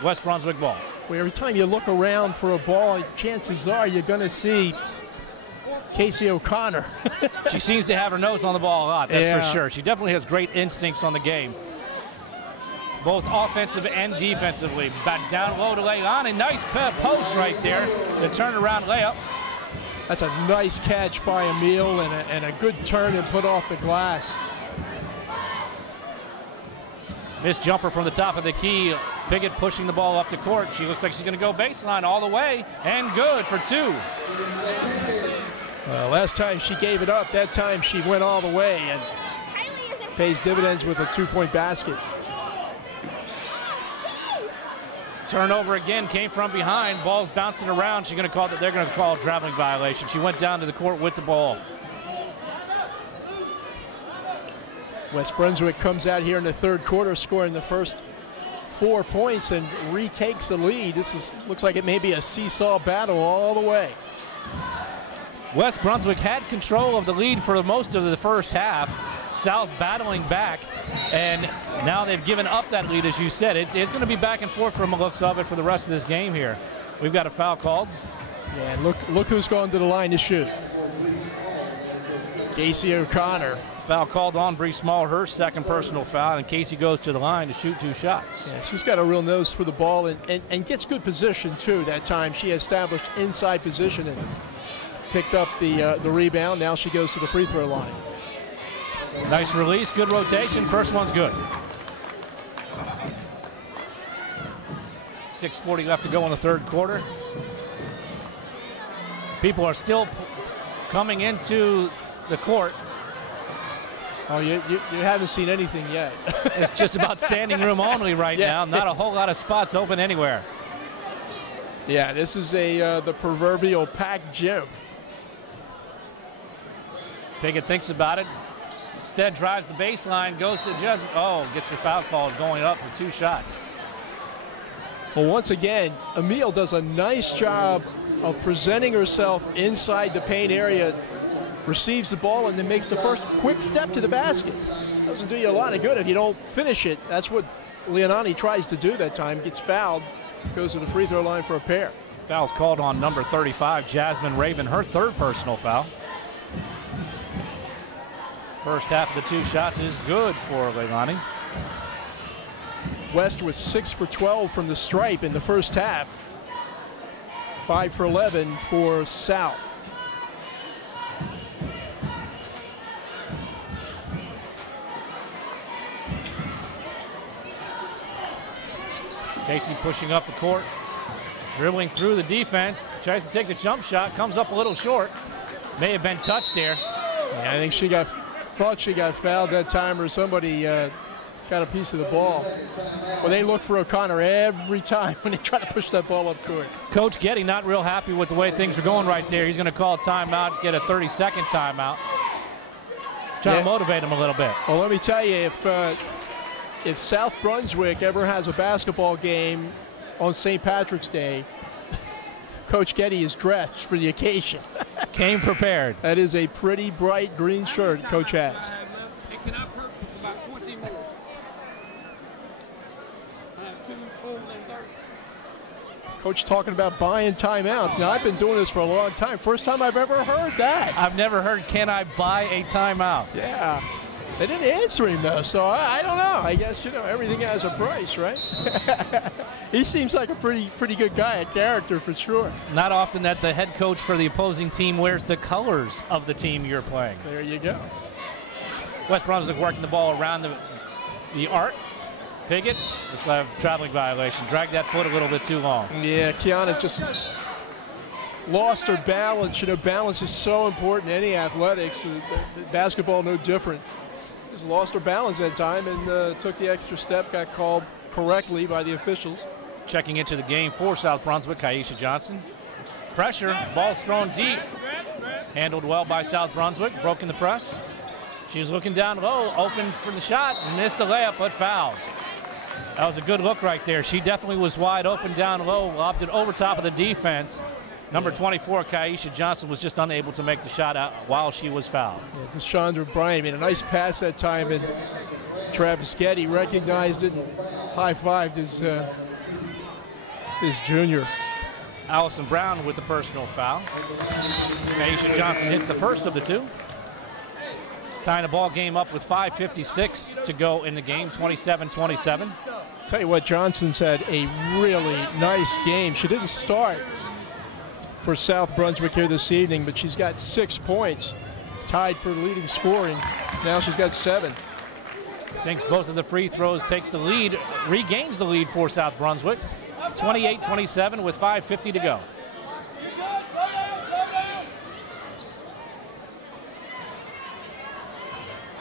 West Brunswick ball. Well, every time you look around for a ball, chances are you're going to see Casey O'Connor. She seems to have her nose on the ball a lot, that's for sure. She definitely has great instincts on the game, both offensive and defensively. Back down low to Leilani. Nice post right there. The turnaround layup. That's a nice catch by Emile and a good turn and put off the glass. Missed jumper from the top of the key. Piggott pushing the ball up the court. She looks like she's going to go baseline all the way, and good for 2. Last time she gave it up, that time she went all the way and pays dividends with a 2-point basket. Turnover again, came from behind. Ball's bouncing around. She's going to call that. They're going to call a traveling violation. She went down to the court with the ball. West Brunswick comes out here in the 3rd quarter, scoring the first 4 points and retakes the lead. Looks like it may be a seesaw battle all the way. West Brunswick had control of the lead for most of the first half. South battling back, and now they've given up that lead, as you said. It's going to be back and forth from the looks of it for the rest of this game here. We've got a foul called. Yeah, look who's going to the line to shoot. Casey O'Connor. Foul called on Bree Small, her second personal foul, and Casey goes to the line to shoot 2 shots. Yeah, she's got a real nose for the ball and gets good position too. That time she established inside position and picked up the rebound. Now she goes to the free throw line. Nice release, good rotation. First one's good. 6:40 left to go in the third quarter. People are still coming into the court. Oh, you haven't seen anything yet. It's just about standing room only right now. Not a whole lot of spots open anywhere. Yeah, this is the proverbial packed gym. Pickett thinks about it. Instead drives the baseline, goes to Jasmine. Oh, gets the foul call going up for 2 shots. Well, once again, Emile does a nice job of presenting herself inside the paint area, receives the ball, and then makes the first quick step to the basket. Doesn't do you a lot of good if you don't finish it. That's what Leonani tries to do that time. Gets fouled, goes to the free throw line for a pair. Foul's called on number 35, Jasmine Raven, her third personal foul. First half of the 2 shots is good for Leilani. West was 6 for 12 from the stripe in the first half. 5 for 11 for South. Casey pushing up the court, dribbling through the defense, tries to take the jump shot, comes up a little short. May have been touched there. Yeah, I think thought she got fouled that time, or somebody got a piece of the ball. Well, they look for O'Connor every time when they try to push that ball up court. Coach Getty not real happy with the way things are going right there. He's going to call a timeout, get a 30-second timeout. Trying to motivate him a little bit. Well, let me tell you, if South Brunswick ever has a basketball game on St. Patrick's Day, Coach Getty is dressed for the occasion. Came prepared. That is a pretty bright green shirt Coach has. Can I purchase about 20 more? I have 2 full and 30. Coach talking about buying timeouts. Now, I've been doing this for a long time. First time I've ever heard that. I've never heard, can I buy a timeout? Yeah. They didn't answer him, though, so I don't know. I guess, everything has a price, right? He seems like a pretty good guy, a character for sure. Not often that the head coach for the opposing team wears the colors of the team you're playing. There you go. West Brunswick working the ball around the arc. Pickett, looks like a traveling violation. Dragged that foot a little bit too long. Yeah, Kiana just lost her balance. Balance is so important in any athletics. Basketball, no different. Just lost her balance that time and took the extra step, got called correctly by the officials. Checking into the game for South Brunswick, Kaisha Johnson. Pressure, ball's thrown deep. Handled well by South Brunswick, broken the press. She was looking down low, opened for the shot, missed the layup, but fouled. That was a good look right there. She definitely was wide open down low, lobbed it over top of the defense. Number 24, Kaisha Johnson, was just unable to make the shot out while she was fouled. Yeah, Deshandra Bryant made a nice pass that time, and Travis Getty recognized it and high-fived his junior. Allison Brown with the personal foul. Kaisha Johnson hits the first of the 2. Tying the ball game up with 5:56 to go in the game, 27-27. Tell you what, Johnson's had a really nice game. She didn't start for South Brunswick here this evening, but she's got 6 points, tied for leading scoring. Now she's got 7. Sinks both of the free throws, takes the lead, regains the lead for South Brunswick. 28-27 with 5:50 to go.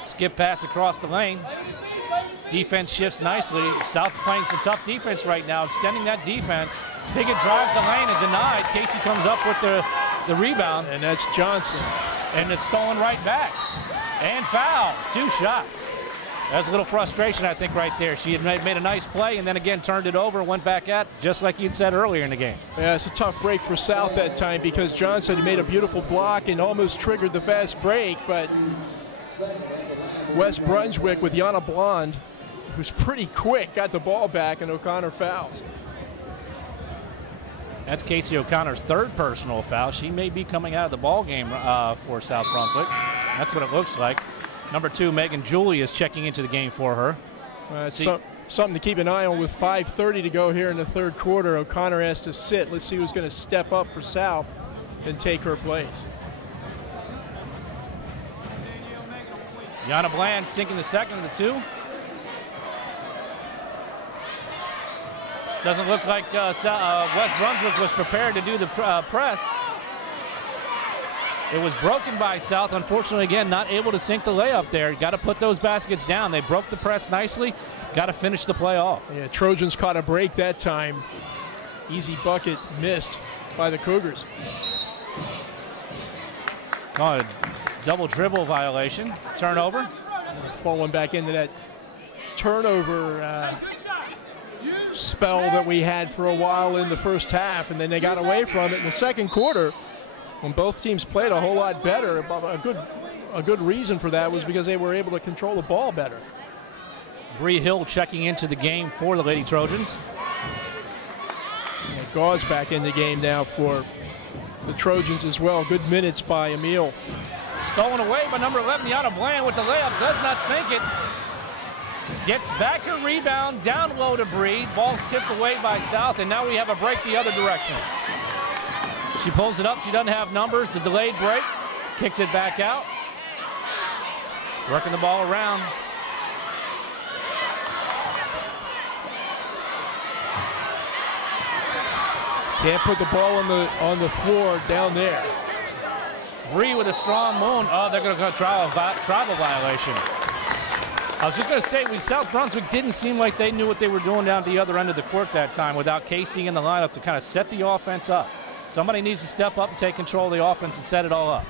Skip pass across the lane. Defense shifts nicely. South playing some tough defense right now, extending that defense. Pickett drives the lane and denied. Casey comes up with the rebound. And that's Johnson. And it's stolen right back. And foul. 2 shots. That's a little frustration, I think, right there. She had made a nice play and then again turned it over and went back at, just like you'd said earlier in the game. Yeah, it's a tough break for South that time because Johnson made a beautiful block and almost triggered the fast break, but West Brunswick with Yana Blonde, who's pretty quick, got the ball back, and O'Connor fouls. That's Casey O'Connor's third personal foul. She may be coming out of the ball game for South Brunswick. That's what it looks like. Number 2, Megan Julie, is checking into the game for her. Something to keep an eye on with 5:30 to go here in the third quarter. O'Connor has to sit. Let's see who's going to step up for South and take her place. Yana Bland sinking the second of the 2. Doesn't look like West Brunswick was prepared to do the press. It was broken by South. Unfortunately, again, not able to sink the layup there. Got to put those baskets down. They broke the press nicely. Got to finish the play off. Yeah, Trojans caught a break that time. Easy bucket missed by the Cougars. Oh, a double dribble violation. Turnover. Falling back into that turnover spell that we had for a while in the first half, and then they got away from it in the second quarter when both teams played a whole lot better. A good reason for that was because they were able to control the ball better. Bree Hill checking into the game for the Lady Trojans. And Gauze back in the game now for the Trojans as well. Good minutes by Emil. Stolen away by number 11, Yana Bland with the layup. Does not sink it. Gets back her rebound, down low to Bree. Ball's tipped away by South, and now we have a break the other direction. She pulls it up. She doesn't have numbers. The delayed break. Kicks it back out. Working the ball around. Can't put the ball on the floor down there. Bree with a strong moon. Oh, they're going to go travel violation. I was just going to say, South Brunswick didn't seem like they knew what they were doing down at the other end of the court that time without Casey in the lineup to kind of set the offense up. Somebody needs to step up and take control of the offense and set it all up.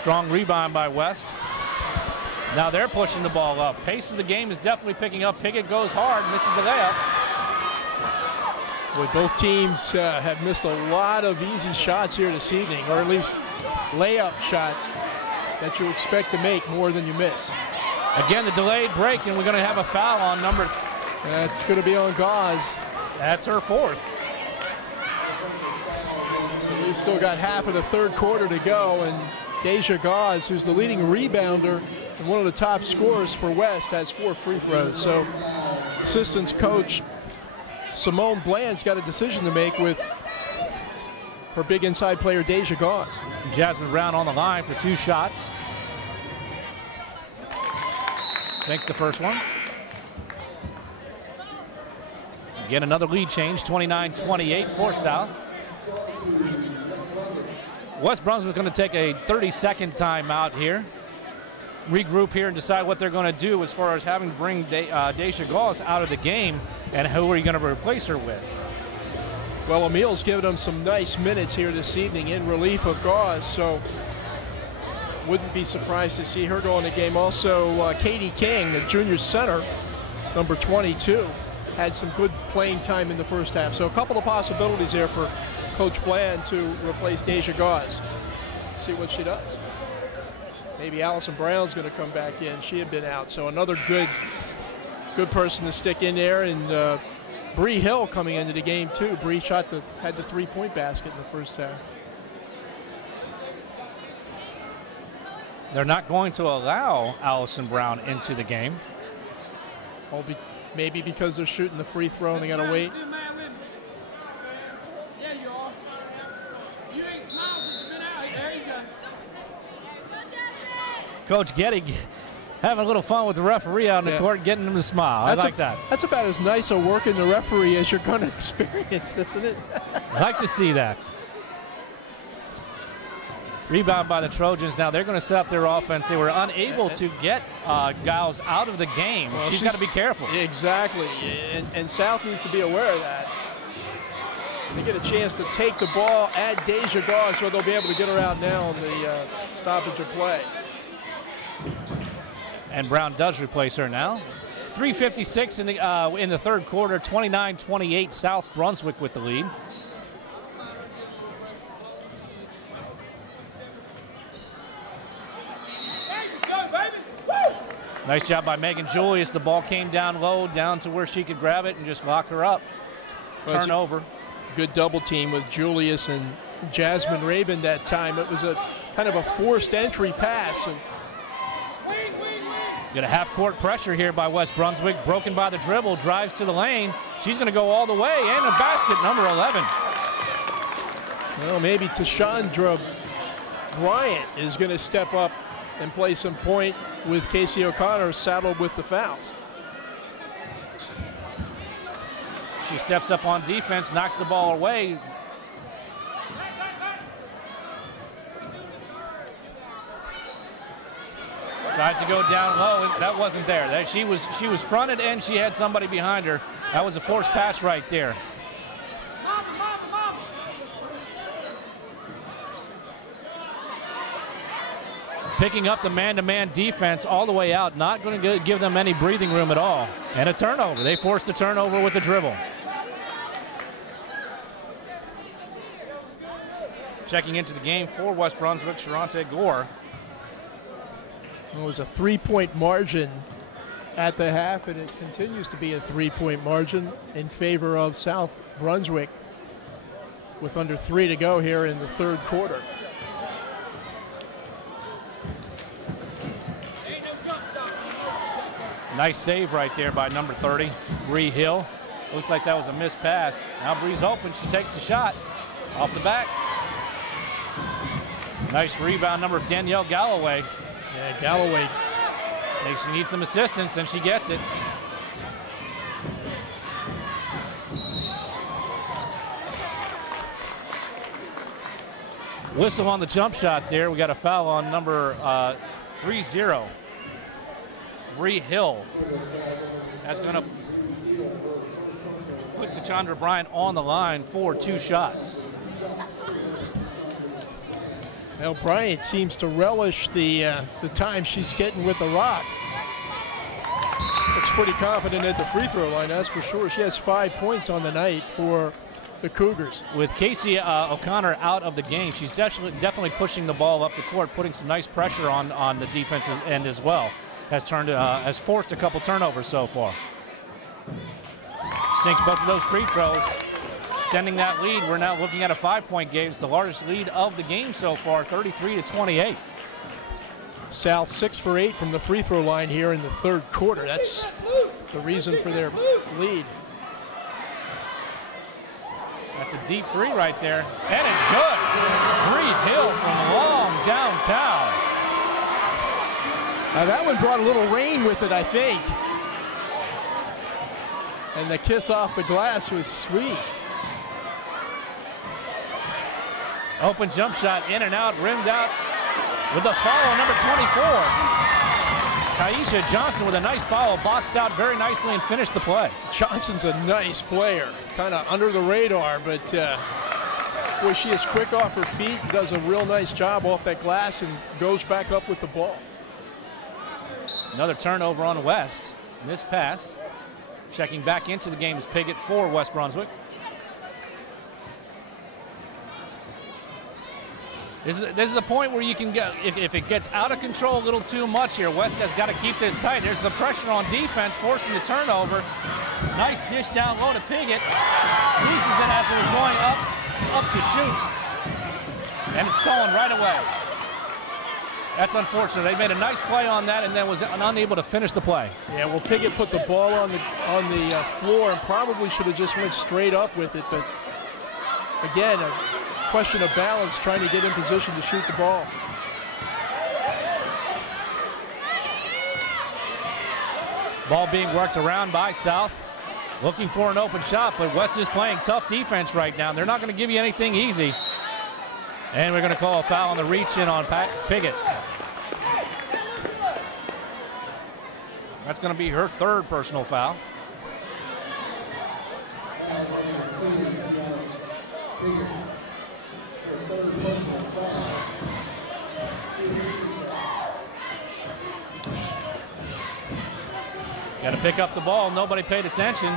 Strong rebound by West. Now they're pushing the ball up. Pace of the game is definitely picking up. Pickett goes hard, misses the layup. Boy, both teams have missed a lot of easy shots here this evening, or at least layup shots that you expect to make more than you miss. Again, the delayed break, and we're going to have a foul on number. That's going to be on Gauze. That's her 4th. So we've still got half of the third quarter to go, and Deja Gauze, who's the leading rebounder and one of the top scorers for West, has 4 free throws. So assistant coach Simone Bland's got a decision to make with her big inside player, Deja Gauze. Jasmine Brown on the line for 2 shots. Sinks the first one. Again, another lead change, 29-28 for South. West Brunswick going to take a 30-second timeout here. Regroup here and decide what they're going to do as far as having to bring Deja Gauze out of the game, and who are you going to replace her with? Well, Emil's given them some nice minutes here this evening in relief of Gauze, so wouldn't be surprised to see her go in the game. Also, Katie King, the junior center, number 22, had some good playing time in the first half. So a couple of possibilities there for Coach Bland to replace Deja Gauze. See what she does. Maybe Allison Brown's going to come back in. She had been out, so another good person to stick in there. And Bree Hill coming into the game too. Bree had the 3-point basket in the first half. They're not going to allow Allison Brown into the game. Maybe because they're shooting the free throw and they got to wait. Coach Getty having a little fun with the referee out on the court, getting him to smile. I like that. That's about as nice a working the referee as you're going to experience, isn't it? I like to see that. Rebound by the Trojans. Now they're going to set up their offense. They were unable to get Giles out of the game. Well, she's got to be careful. Exactly, and South needs to be aware of that. They get a chance to take the ball at Deja Gauze, so they'll be able to get her out now on the stoppage of play. And Brown does replace her now. 3:56 in the third quarter, 29-28, South Brunswick with the lead. Nice job by Megan Julius. The ball came down low, down to where she could grab it and just lock her up. Turnover. Good double team with Julius and Jasmine Rabin that time. It was a kind of a forced entry pass. And get a half-court pressure here by West Brunswick. Broken by the dribble, drives to the lane. She's going to go all the way, and a basket, number 11. Well, maybe Tashandra Bryant is going to step up and play some point with Casey O'Connor saddled with the fouls. She steps up on defense, knocks the ball away. Tried to go down low. That wasn't there. She was fronted and she had somebody behind her. That was a forced pass right there. Picking up the man-to-man defense all the way out, not going to give them any breathing room at all. And a turnover. They forced a turnover with the dribble. Checking into the game for West Brunswick, Sharante Gore. It was a 3-point margin at the half, and it continues to be a 3-point margin in favor of South Brunswick with under 3 to go here in the third quarter. Nice save right there by number 30, Bree Hill. Looked like that was a missed pass. Now Bree's open, she takes the shot off the back. Nice rebound number of Danielle Galloway. Yeah, Galloway. She needs some assistance, and she gets it. Whistle on the jump shot there. We got a foul on number 30. Bree Hill. That's going to put Tashandra Bryant on the line for 2 shots. Well, Bryant seems to relish the time she's getting with the rock. Looks pretty confident at the free throw line, that's for sure. She has 5 points on the night for the Cougars. With Casey O'Connor out of the game, she's definitely pushing the ball up the court, putting some nice pressure on the defensive end as well. Has forced a couple turnovers so far. Sinks both of those free throws, extending that lead. We're now looking at a 5-point game. It's the largest lead of the game so far, 33-28. South 6 for 8 from the free throw line here in the third quarter. That's the reason for their lead. That's a deep 3 right there, and it's good. Bree Hill from long downtown. Now that one brought a little rain with it, I think. And the kiss off the glass was sweet. Open jump shot, in and out, rimmed out with a foul on number 24. Kaisha Johnson with a nice foul, boxed out very nicely and finished the play. Johnson's a nice player, kind of under the radar, but boy, she is quick off her feet, does a real nice job off that glass and goes back up with the ball. Another turnover on West. Missed pass. Checking back into the game is Piggott for West Brunswick. This is a point where you can get, if it gets out of control a little too much here, West has got to keep this tight. There's some pressure on defense, forcing the turnover. Nice dish down low to Piggott. Pieces it as it was going up to shoot. And it's stolen right away. That's unfortunate. They made a nice play on that and then was unable to finish the play. Yeah, well, Piggott put the ball on the floor and probably should have just went straight up with it. But again, a question of balance, trying to get in position to shoot the ball. Ball being worked around by South. Looking for an open shot, but West is playing tough defense right now. They're not going to give you anything easy. And we're going to call a foul on the reach in on Piggott. That's going to be her 3rd personal foul. Got to pick up the ball. Nobody paid attention.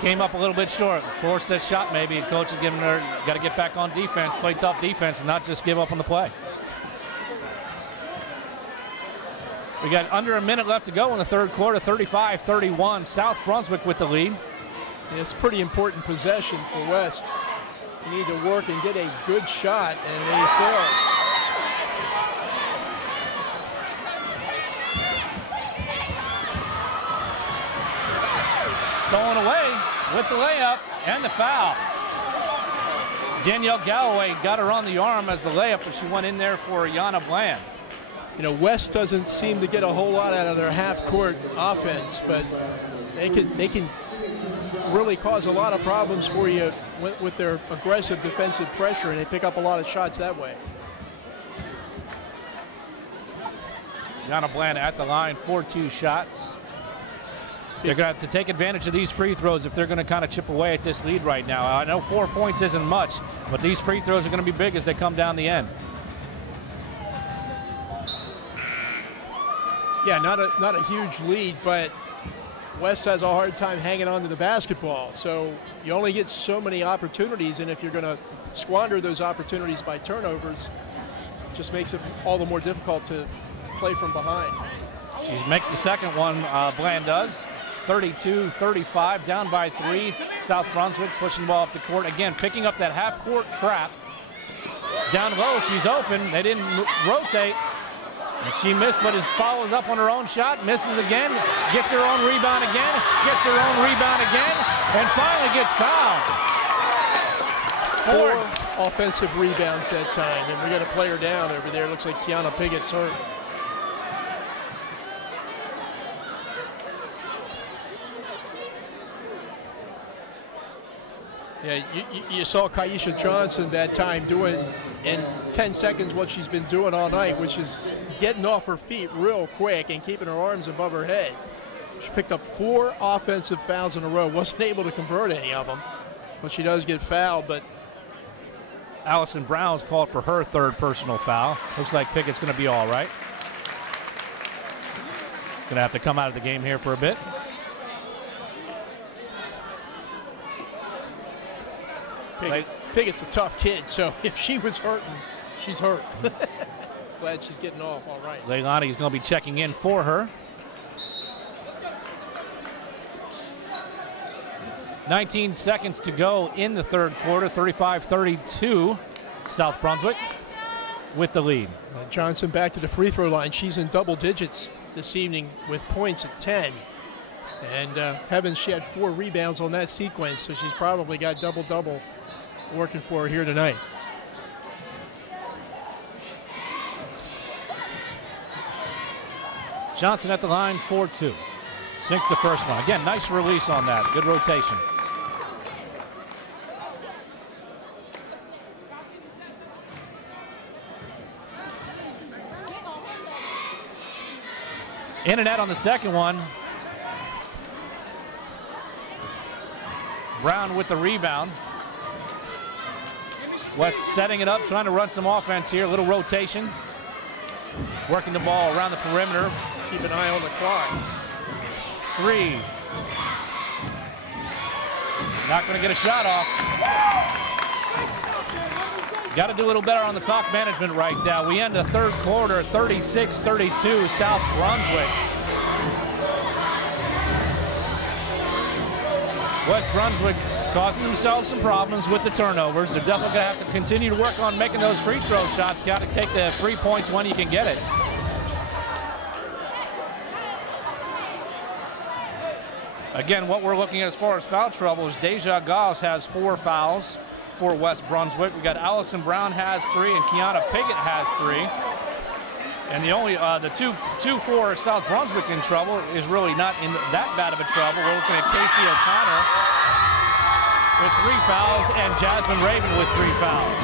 Came up a little bit short, forced that shot maybe, and coach is giving her, got to get back on defense, play tough defense, and not just give up on the play. We got under a minute left to go in the third quarter, 35-31, South Brunswick with the lead. Yeah, it's a pretty important possession for West. You need to work and get a good shot, and they fail. Stolen away with the layup and the foul. Danielle Galloway got her on the arm as the layup, but she went in there for Yana Bland. You know, West doesn't seem to get a whole lot out of their half-court offense, but they can really cause a lot of problems for you with their aggressive defensive pressure, and they pick up a lot of shots that way. Yana Bland at the line, 4-2 shots. They're going to have to take advantage of these free throws if they're going to kind of chip away at this lead right now. I know 4 points isn't much, but these free throws are going to be big as they come down the end. Yeah, not a huge lead, but West has a hard time hanging on to the basketball. So you only get so many opportunities, and if you're going to squander those opportunities by turnovers, it just makes it all the more difficult to play from behind. She makes the second one, Bland does. 32-35, down by 3. South Brunswick pushing the ball up the court. Again, picking up that half-court trap. Down low, she's open. They didn't rotate. And she missed, but follows up on her own shot. Misses again. Gets her own rebound again. Gets her own rebound again. And finally gets fouled. 4 offensive rebounds that time. And we got a player down over there. Looks like Kiana Piggott's hurt. Yeah, you saw Kaisha Johnson that time doing in 10 seconds what she's been doing all night, which is getting off her feet real quick and keeping her arms above her head. She picked up 4 offensive fouls in a row, wasn't able to convert any of them, but she does get fouled. But Allison Brown's called for her 3rd personal foul. Looks like Pickett's going to be all right. Going to have to come out of the game here for a bit. Piggott's a tough kid, so if she was hurting, she's hurt. Glad she's getting off all right. Leilani's going to be checking in for her. 19 seconds to go in the third quarter, 35-32, South Brunswick with the lead. Johnson back to the free throw line. She's in double digits this evening with points at 10. And heavens, she had 4 rebounds on that sequence, so she's probably got double-double working for her here tonight. Johnson at the line, 4-2. Sinks the first one. Again, nice release on that. Good rotation. In and out on the second one. Brown with the rebound. West setting it up, trying to run some offense here. A little rotation. Working the ball around the perimeter. Keep an eye on the clock. 3. Not going to get a shot off. Got to do a little better on the clock management right now. We end the third quarter 36-32, South Brunswick. West Brunswick causing themselves some problems with the turnovers. They're definitely going to have to continue to work on making those free throw shots. Got to take the 3 points when you can get it. Again, what we're looking at as far as foul trouble is Deja Goss has 4 fouls for West Brunswick. We got Allison Brown has 3 and Kiana Piggott has 3. And the only the two for South Brunswick in trouble is really not in that bad of a trouble. We're looking at Casey O'Connor with 3 fouls and Jasmine Raven with 3 fouls.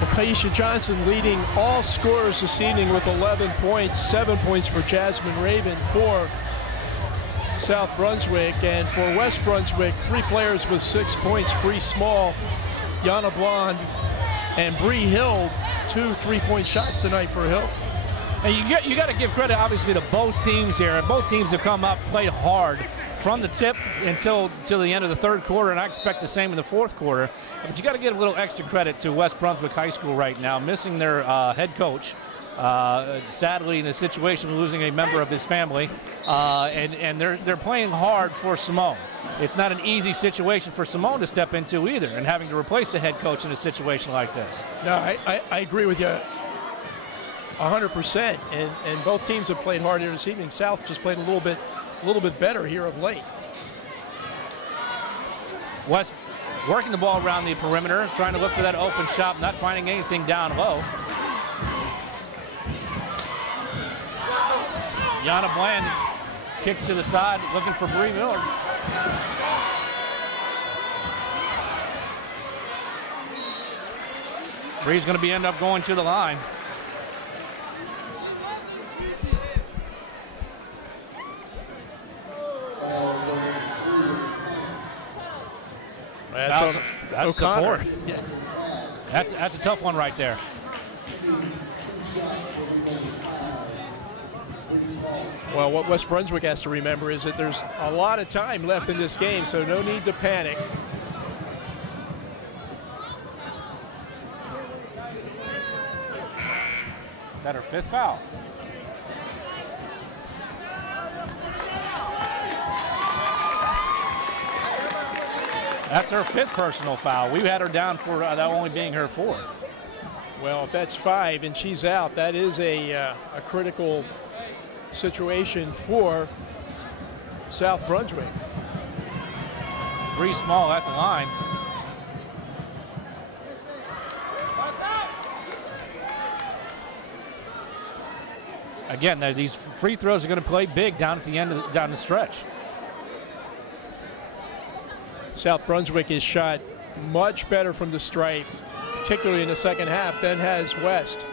Well, Kaisha Johnson leading all scorers this evening with 11 points, 7 points for Jasmine Raven for South Brunswick, and for West Brunswick, 3 players with 6 points. Bree Small, Yana Blonde, and Bree Hill, 2 3-point shots tonight for Hill. And you got to give credit, obviously, to both teams here. Both teams have come up, played hard from the tip until the end of the third quarter, and I expect the same in the fourth quarter. But you got to give a little extra credit to West Brunswick High School right now, missing their head coach. Sadly, in a situation losing a member of his family, and they're playing hard for Simone. It's not an easy situation for Simone to step into either, and having to replace the head coach in a situation like this. No, I agree with you 100%, and both teams have played hard here this evening. South just played a little bit better here of late. West working the ball around the perimeter, trying to look for that open shot, not finding anything down low. Yana Bland kicks to the side, looking for Bree Miller. Bree's going to end up going to the line. That's the fourth. Yeah. That's a tough one right there. Well, what West Brunswick has to remember is that there's a lot of time left in this game, so no need to panic. Is that her fifth foul? That's her fifth personal foul. We had her down for that only being her fourth. Well, if that's 5 and she's out, that is a critical situation for South Brunswick. Bree Small at the line. Again, these free throws are going to play big down at the end, down the stretch. South Brunswick is shot much better from the stripe, particularly in the second half, than has West.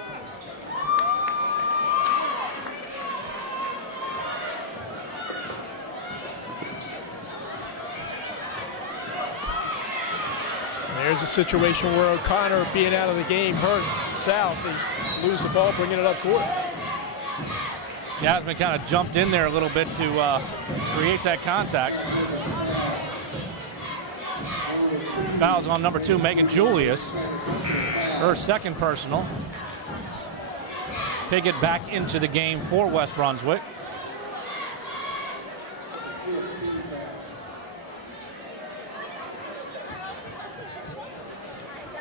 There's a situation where O'Connor, being out of the game, hurt South. They lose the ball, bringing it up court. Jasmine kind of jumped in there a little bit to create that contact. Fouls on number 2, Megan Julius. Her second personal. Piggott back into the game for West Brunswick.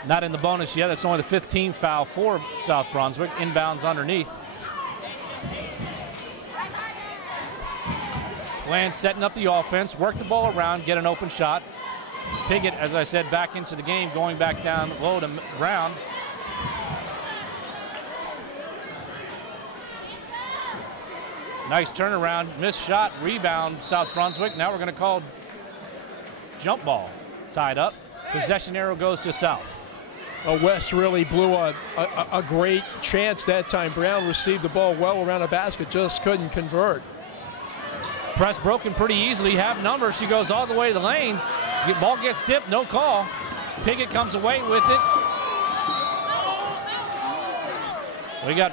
Not in the bonus yet. That's only the 15th foul for South Brunswick. Inbounds underneath. Bland setting up the offense, work the ball around, get an open shot. Piggott, as I said, back into the game, going back down low to Brown. Nice turnaround, missed shot, rebound, South Brunswick. Now we're going to call jump ball. Tied up. Possession arrow goes to South. West really blew a great chance that time. Brown received the ball well around the basket, just couldn't convert. Press broken pretty easily, have numbers. She goes all the way to the lane. Ball gets tipped, no call. Piggott comes away with it. We got...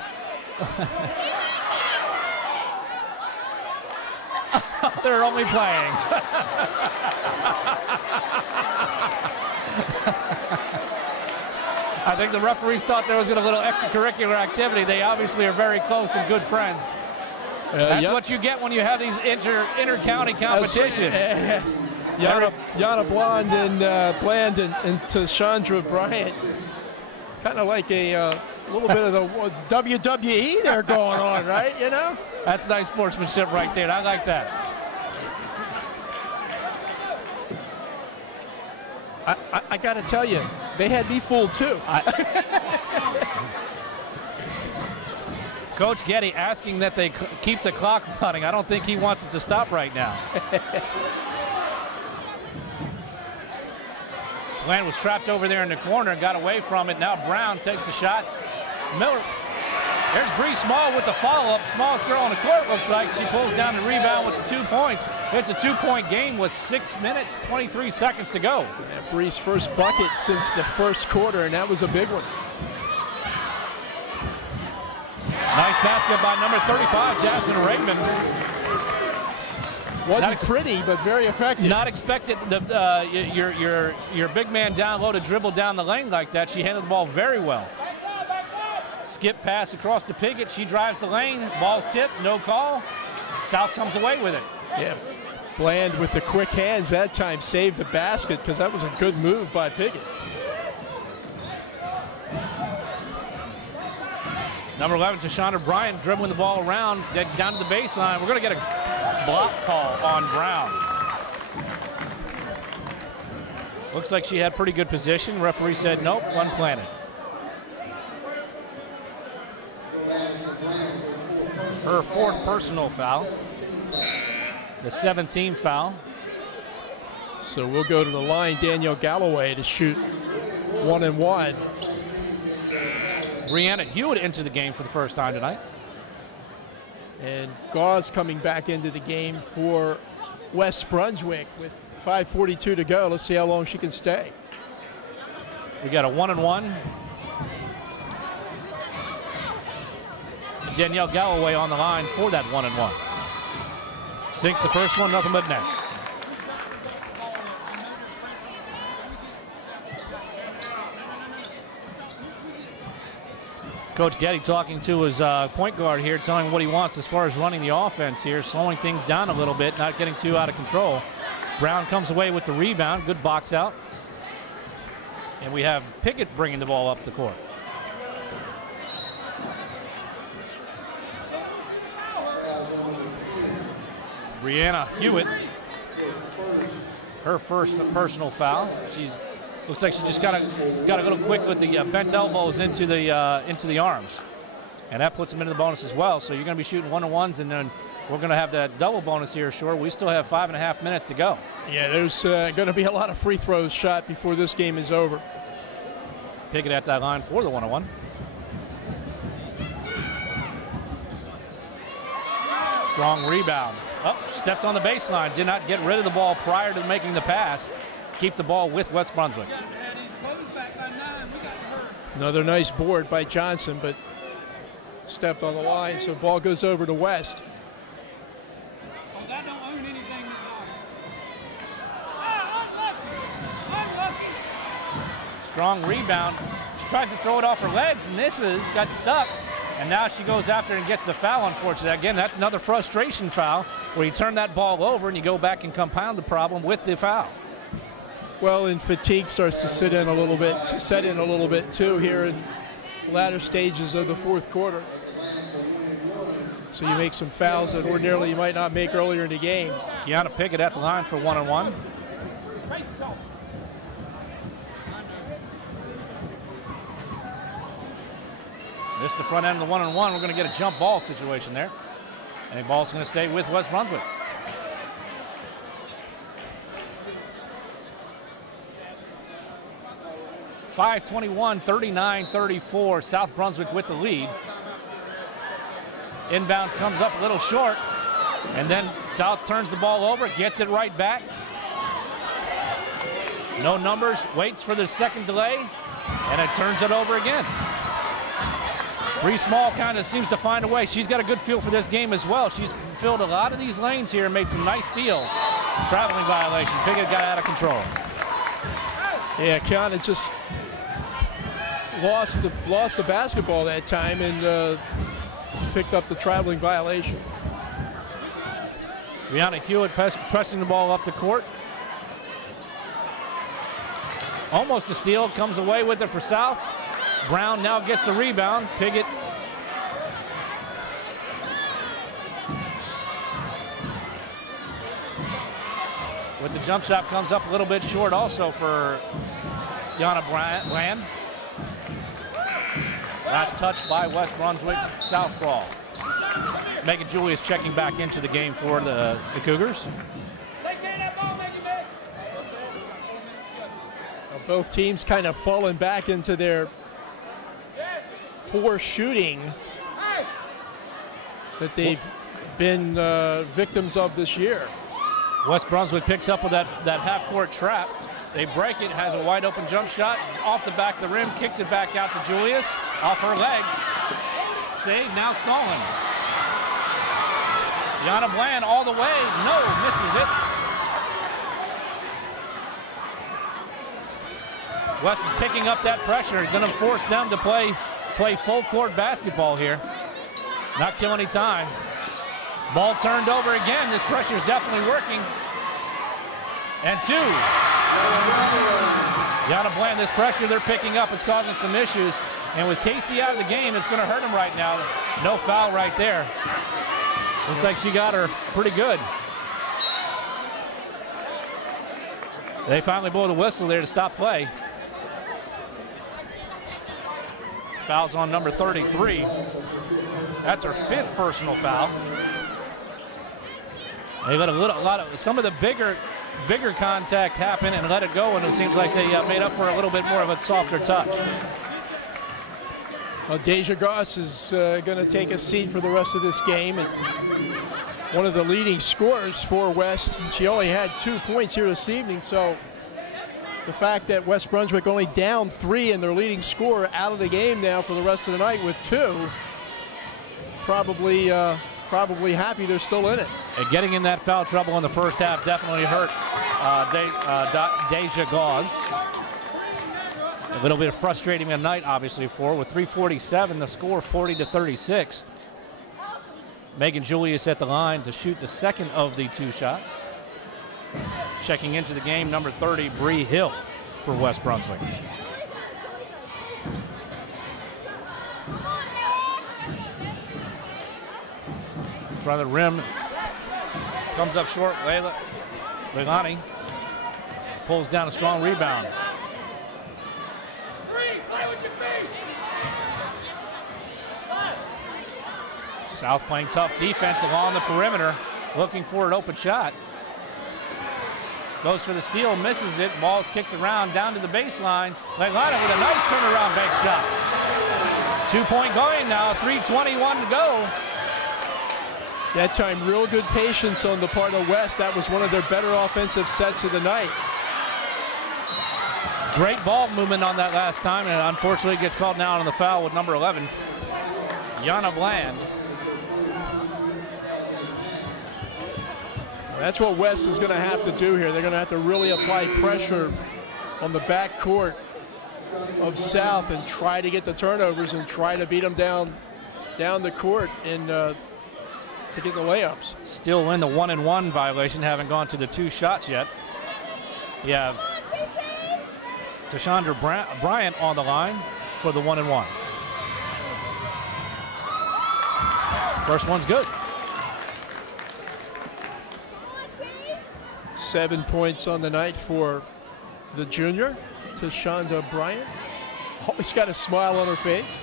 They're only playing. I think the referees thought there was going to be a little extracurricular activity. They obviously are very close and good friends. That's what you get when you have these inter-county competitions. Yana Bland and Tashandra Bryant, kind of like a little bit of the WWE there going on, right? You know? That's nice sportsmanship right there. I like that. I got to tell you, they had me fooled too. Coach Getty asking that they keep the clock running. I don't think he wants it to stop right now. Bland was trapped over there in the corner and got away from it. Now Brown takes a shot. Miller. There's Bree Small with the follow-up. Smallest girl on the court, looks like. She pulls down the rebound with the 2 points. It's a 2-point game with 6 minutes, 23 seconds to go. Yeah, Bree's first bucket since the first quarter, and that was a big one. Nice basket by number 35, Jasmine Raymond. Wasn't pretty, but very effective. Not expected your big man down low to dribble down the lane like that. She handled the ball very well. Skip pass across to Piggott. She drives the lane. Ball's tipped. No call. South comes away with it. Yeah. Bland with the quick hands that time saved the basket because that was a good move by Piggott. Number 11, Tashonda Bryant dribbling the ball around, down to the baseline. We're going to get a block call on Brown. Looks like she had pretty good position. Referee said nope, unplanted. Her 4th personal foul. The 17th foul. So we'll go to the line, Danielle Galloway, to shoot 1 and 1. Brianna Hewitt into the game for the first time tonight. And Gauze coming back into the game for West Brunswick with 5:42 to go. Let's see how long she can stay. We got a 1 and 1. Danielle Galloway on the line for that 1 and 1. Sinks the first one, nothing but net. Coach Getty talking to his point guard here, telling him what he wants as far as running the offense here, slowing things down a little bit, not getting too out of control. Brown comes away with the rebound, good box out. And we have Piggott bringing the ball up the court. Brianna Hewitt, her first personal foul. She's looks like she just got a little quick with the bent elbows into the arms, and that puts them into the bonus as well. So you're going to be shooting 1-on-1s, and then we're going to have that double bonus here. Sure, we still have 5.5 minutes to go. Yeah, there's going to be a lot of free throws shot before this game is over. Piggott at that line for the 1-on-1. Strong rebound. Oh, stepped on the baseline. Did not get rid of the ball prior to making the pass. Keep the ball with West Brunswick. Another nice board by Johnson, but stepped on the line, so ball goes over to West. Strong rebound. She tries to throw it off her legs, misses, got stuck, and now she goes after and gets the foul, unfortunately. Again, that's another frustration foul where you turn that ball over and you go back and compound the problem with the foul. Well, and fatigue starts to set in a little bit too here in latter stages of the 4th quarter. So you make some fouls that ordinarily you might not make earlier in the game. Kiana Piggott at the line for 1-on-1. Missed the front end of the 1-on-1. We're going to get a jump ball situation there. And the ball's going to stay with West Brunswick. .521, 39-34. South Brunswick with the lead. Inbounds comes up a little short. And then South turns the ball over, gets it right back. No numbers, waits for the second delay, and it turns it over again. Bree Small kind of seems to find a way. She's got a good feel for this game as well. She's filled a lot of these lanes here and made some nice steals. Traveling violation. Piggott got out of control. Yeah, Kiana just lost the basketball that time and picked up the traveling violation. Brianna Hewitt pressing the ball up the court. Almost a steal, comes away with it for South. Brown now gets the rebound. Piggott with the jump shot, comes up a little bit short also for Yana Bland. Last touch by West Brunswick, South ball. Megan Julius checking back into the game for the Cougars. Both teams kind of falling back into their poor shooting that they've been victims of this year. West Brunswick picks up with that half-court trap. They break it, has a wide-open jump shot off the back of the rim, kicks it back out to Julius, off her leg. See, now stalling. Yana Bland all the way. No, misses it. West is picking up that pressure. Going to force them to play full court basketball here. Not kill any time. Ball turned over again. This pressure is definitely working. And two. Yana Bland, this pressure they're picking up is causing some issues. And with Casey out of the game, it's going to hurt him right now. No foul right there. Looks like she got her pretty good. They finally blow the whistle there to stop play. Foul's on number 33. That's her 5th personal foul. They let some of the bigger contact happen and let it go, and it seems like they made up for a little bit more of a softer touch. Well, Deja Goss is going to take a seat for the rest of this game, and one of the leading scorers for West. She only had 2 points here this evening, so the fact that West Brunswick only down 3 and their leading scorer out of the game now for the rest of the night with 2, probably happy they're still in it. And getting in that foul trouble in the first half definitely hurt Deja Gauze. A little bit frustrating a night, obviously, for with 3:47, the score 40-36. Megan Julius at the line to shoot the second of the 2 shots. Checking into the game, number 30, Bree Hill for West Brunswick. In front of the rim, comes up short. Leilani pulls down a strong rebound. South playing tough defense along the perimeter, looking for an open shot. Goes for the steal, misses it. Ball's kicked around down to the baseline. Leilani with a nice turnaround bank shot. 2-point going now, 3:21 to go. That time, real good patience on the part of West. That was one of their better offensive sets of the night. Great ball movement on that last time, and unfortunately gets called down on the foul with number 11, Yana Bland. That's what West is going to have to do here. They're going to have to really apply pressure on the back court of South and try to get the turnovers and try to beat them down the court and to get the layups. Still in the 1-and-1 violation, haven't gone to the 2 shots yet. You have Tashandra Bryant on the line for the 1-and-1. First one's good. 7 points on the night for the junior, Tashandra Bryant. Always got a smile on her face.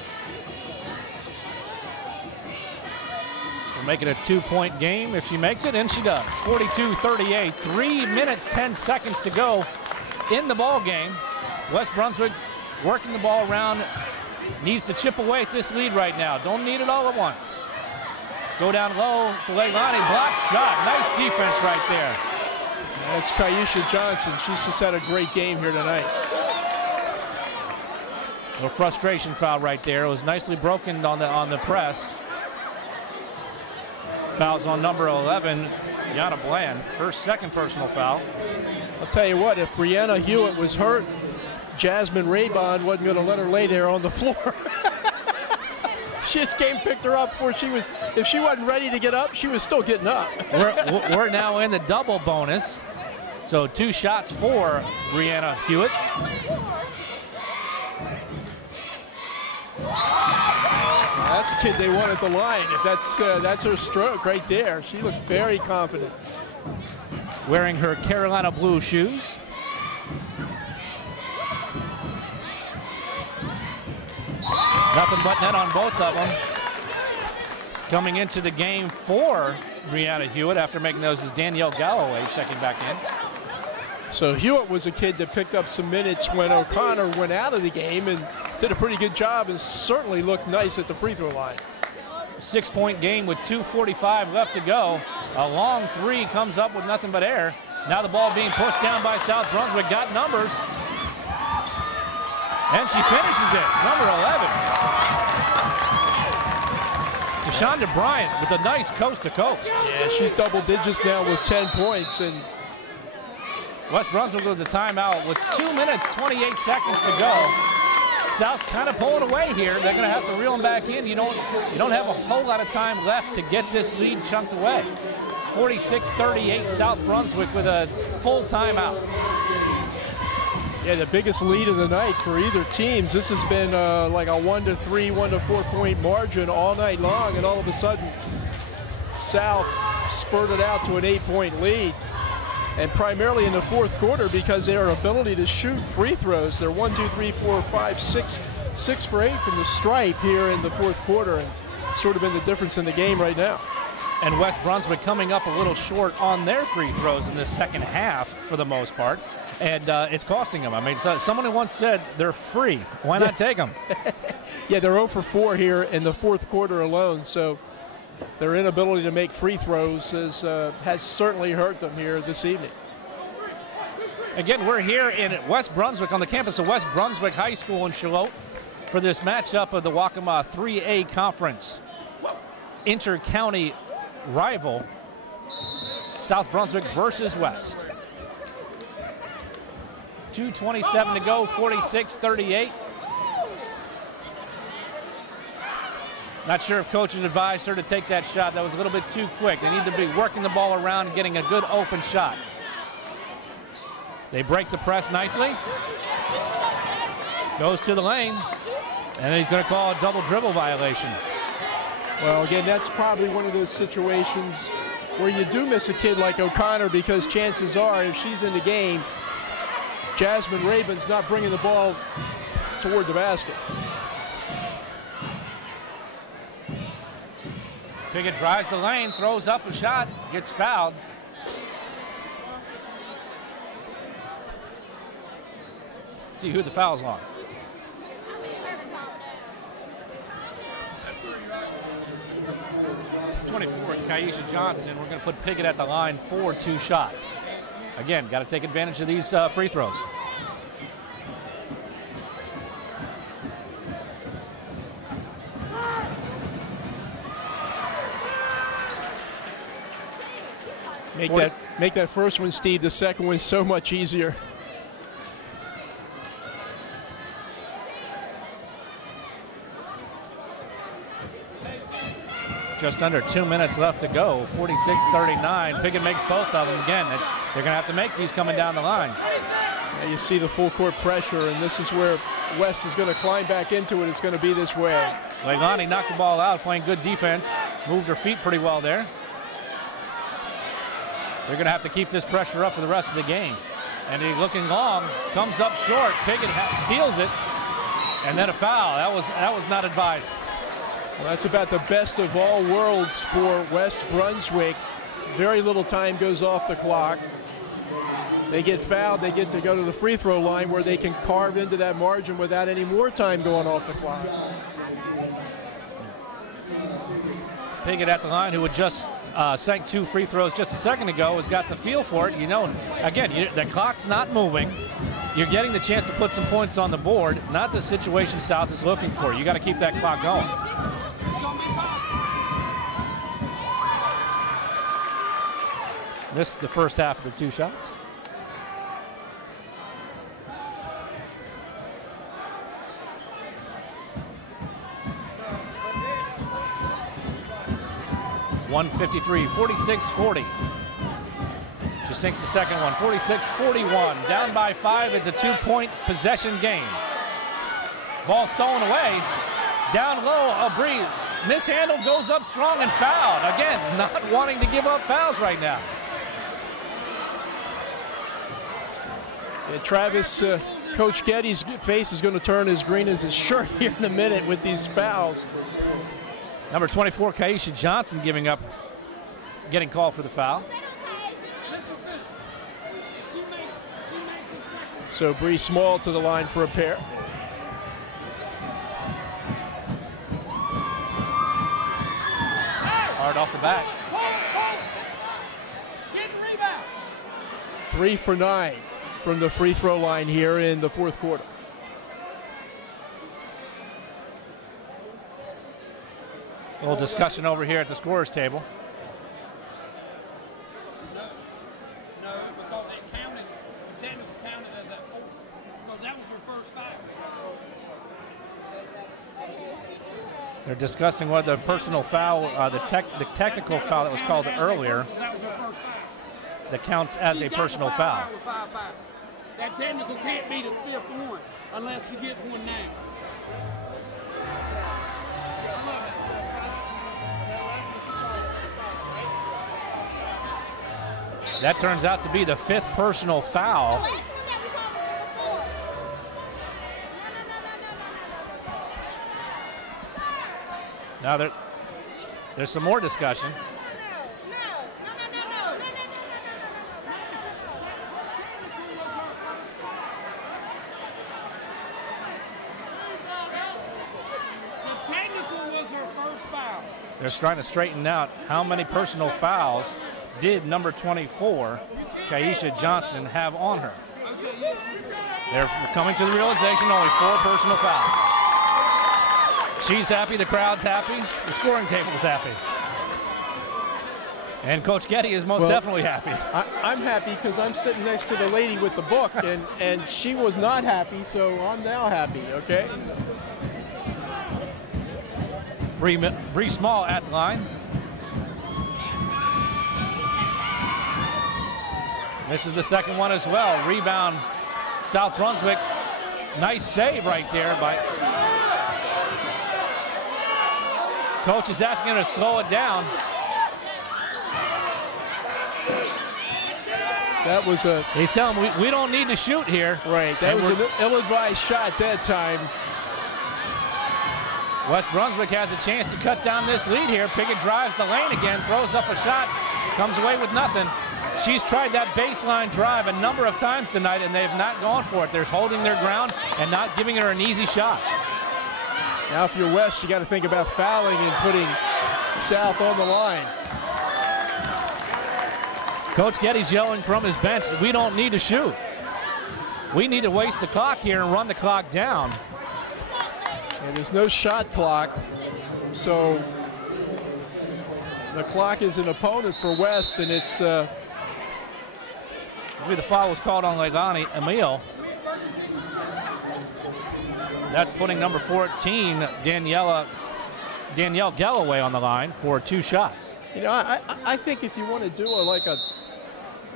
So make it a 2-point game if she makes it, and she does. 42-38, 3 minutes, 10 seconds to go in the ball game. West Brunswick working the ball around, needs to chip away at this lead right now. Don't need it all at once. Go down low to Leilani, block shot. Nice defense right there. That's Kaisha Johnson. She's just had a great game here tonight. A frustration foul right there. It was nicely broken on the press. Fouls on number 11, Yana Bland, her 2nd personal foul. I'll tell you what, if Brianna Hewitt was hurt, Jasmine Raybon wasn't going to let her lay there on the floor. She just came, picked her up before she was, if she wasn't ready to get up, she was still getting up. We're now in the double bonus. So 2 shots for Brianna Hewitt. That's the kid they want at the line. If that's her stroke right there. She looked very confident. Wearing her Carolina blue shoes. Nothing but net on both of them. Coming into the game for Brianna Hewitt after making those is Danielle Galloway checking back in. So Hewitt was a kid that picked up some minutes when O'Connor went out of the game and did a pretty good job and certainly looked nice at the free throw line. 6-point game with 2:45 left to go. A long 3 comes up with nothing but air. Now the ball being pushed down by South Brunswick, got numbers. And she finishes it, number 11. Deshawnda Bryant with a nice coast-to-coast. Yeah, she's double digits now with 10 points. And West Brunswick with the timeout with 2 minutes, 28 seconds to go. South kind of pulling away here. They're going to have to reel them back in. You don't have a whole lot of time left to get this lead chunked away. 46-38 South Brunswick with a full timeout. Yeah, the biggest lead of the night for either teams. This has been like a 1 to 3, 1 to 4 point margin all night long, and all of a sudden South spurted out to an 8-point lead. And primarily in the fourth quarter because their ability to shoot free throws. They're 1, 2, 3, 4, 5, 6 for 8 from the stripe here in the fourth quarter, and sort of been the difference in the game right now. And West Brunswick coming up a little short on their free throws in the second half for the most part. And it's costing them. I mean, someone once said they're free. Why not take them? Yeah, they're 0 for 4 here in the fourth quarter alone. So their inability to make free throws has certainly hurt them here this evening. Again, we're here in West Brunswick on the campus of West Brunswick High School in Charlotte for this matchup of the Waccamaw 3A Conference inter-county rival, South Brunswick versus West. 2:27 to go, 46-38. Not sure if coaches advised her to take that shot. That was a little bit too quick. They need to be working the ball around and getting a good open shot. They break the press nicely. Goes to the lane. And he's going to call a double dribble violation. Well, again, that's probably one of those situations where you do miss a kid like O'Connor, because chances are if she's in the game, Jasmine Rabin's not bringing the ball toward the basket. Piggott drives the lane, throws up a shot, gets fouled. Let's see who the foul's on. It's 24, Kaisha Johnson. We're going to put Piggott at the line for 2 shots. Again, got to take advantage of these free throws. Make that first one, Steve. The second one so much easier. Just under 2 minutes left to go. 46-39. Piggott makes both of them. Again, they're going to have to make these coming down the line. Yeah, you see the full court pressure, and this is where West is going to climb back into it. It's going to be this way. Leilani knocked the ball out, playing good defense. Moved her feet pretty well there. They're going to have to keep this pressure up for the rest of the game. And he's looking long, comes up short. Piggott steals it, and then a foul. That was not advised. Well, that's about the best of all worlds for West Brunswick. Very little time goes off the clock. They get fouled, they get to go to the free throw line where they can carve into that margin without any more time going off the clock. Piggott at the line, who had just sank 2 free throws just a second ago, has got the feel for it. You know, again, the clock's not moving. You're getting the chance to put some points on the board, not the situation South is looking for. You got to keep that clock going. This is the first half of the 2 shots. .153, 46-40. She sinks the second one, 46-41. Down by 5, it's a 2-point possession game. Ball stolen away. Down low, Aubrey mishandled, goes up strong and fouled. Again, not wanting to give up fouls right now. Yeah, Travis, Coach Getty's face is going to turn as green as his shirt here in a minute with these fouls. Number 24, Kaisha Johnson getting called for the foul. So Bree Small to the line for a pair. Hard off the back. 3 for 9 from the free throw line here in the fourth quarter. A little discussion over here at the scorer's table. No, because it counted, technically counted as that 4, because that was your first foul. They're discussing what the personal foul, the technical foul that was called earlier, That was your first foul. that counts as a personal foul. With 5 fouls. That technical can't be the 5th one unless you get one now. That turns out to be the 5th personal foul. Now there's some more discussion. The technical was her first foul. They're trying to straighten out how many personal fouls did number 24, Kaisha Johnson, have on her. They're coming to the realization only 4 personal fouls. She's happy, the crowd's happy, the scoring table is happy. And Coach Getty is most definitely happy. I'm happy because I'm sitting next to the lady with the book, and she was not happy, so I'm now happy, okay? Bree Small at the line. Misses the second one as well. Rebound, South Brunswick. Nice save right there by... Coach is asking her to slow it down. That was a... He's telling them we don't need to shoot here. Right, that was an ill-advised shot that time. West Brunswick has a chance to cut down this lead here. Pickett drives the lane again, throws up a shot, comes away with nothing. She's tried that baseline drive a number of times tonight, and they've not gone for it. They're holding their ground and not giving her an easy shot. Now, if you're West, you got to think about fouling and putting South on the line. Coach Getty's yelling from his bench, we don't need to shoot. We need to waste the clock here and run the clock down. And there's no shot clock, so the clock is an opponent for West, and it's... I believe the foul was called on Leilani Emil. That's putting number 14, Danielle Galloway, on the line for 2 shots. You know, I think if you want to do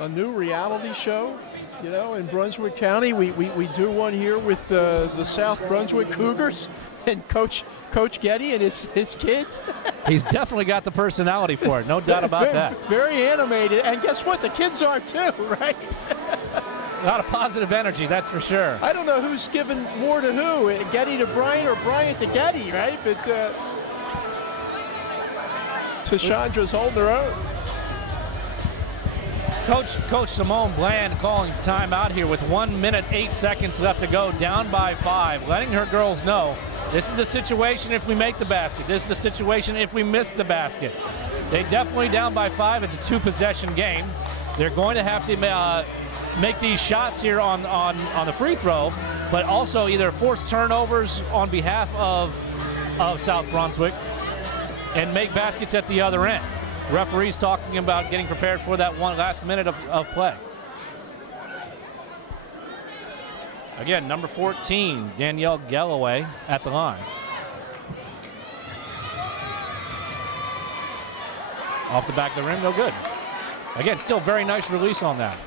a new reality show, you know, in Brunswick County, we do one here with the South Brunswick Cougars and Coach Getty and his kids. He's definitely got the personality for it, no doubt about that. Very animated, and guess what? The kids are too, right? A lot of positive energy, that's for sure. I don't know who's giving more to who, Getty to Bryant or Bryant to Getty, right? But Tashandra's holding her own. Coach Simone Bland calling timeout here with 1 minute, 8 seconds left to go, down by 5, letting her girls know this is the situation if we make the basket. This is the situation if we miss the basket. They definitely down by 5. It's a 2-possession game. They're going to have to make these shots here on the free throw, but also either force turnovers on behalf of South Brunswick and make baskets at the other end. Referees talking about getting prepared for that one last minute of play. Again, number 14, Danielle Galloway at the line. Off the back of the rim, no good. Again, still very nice release on that.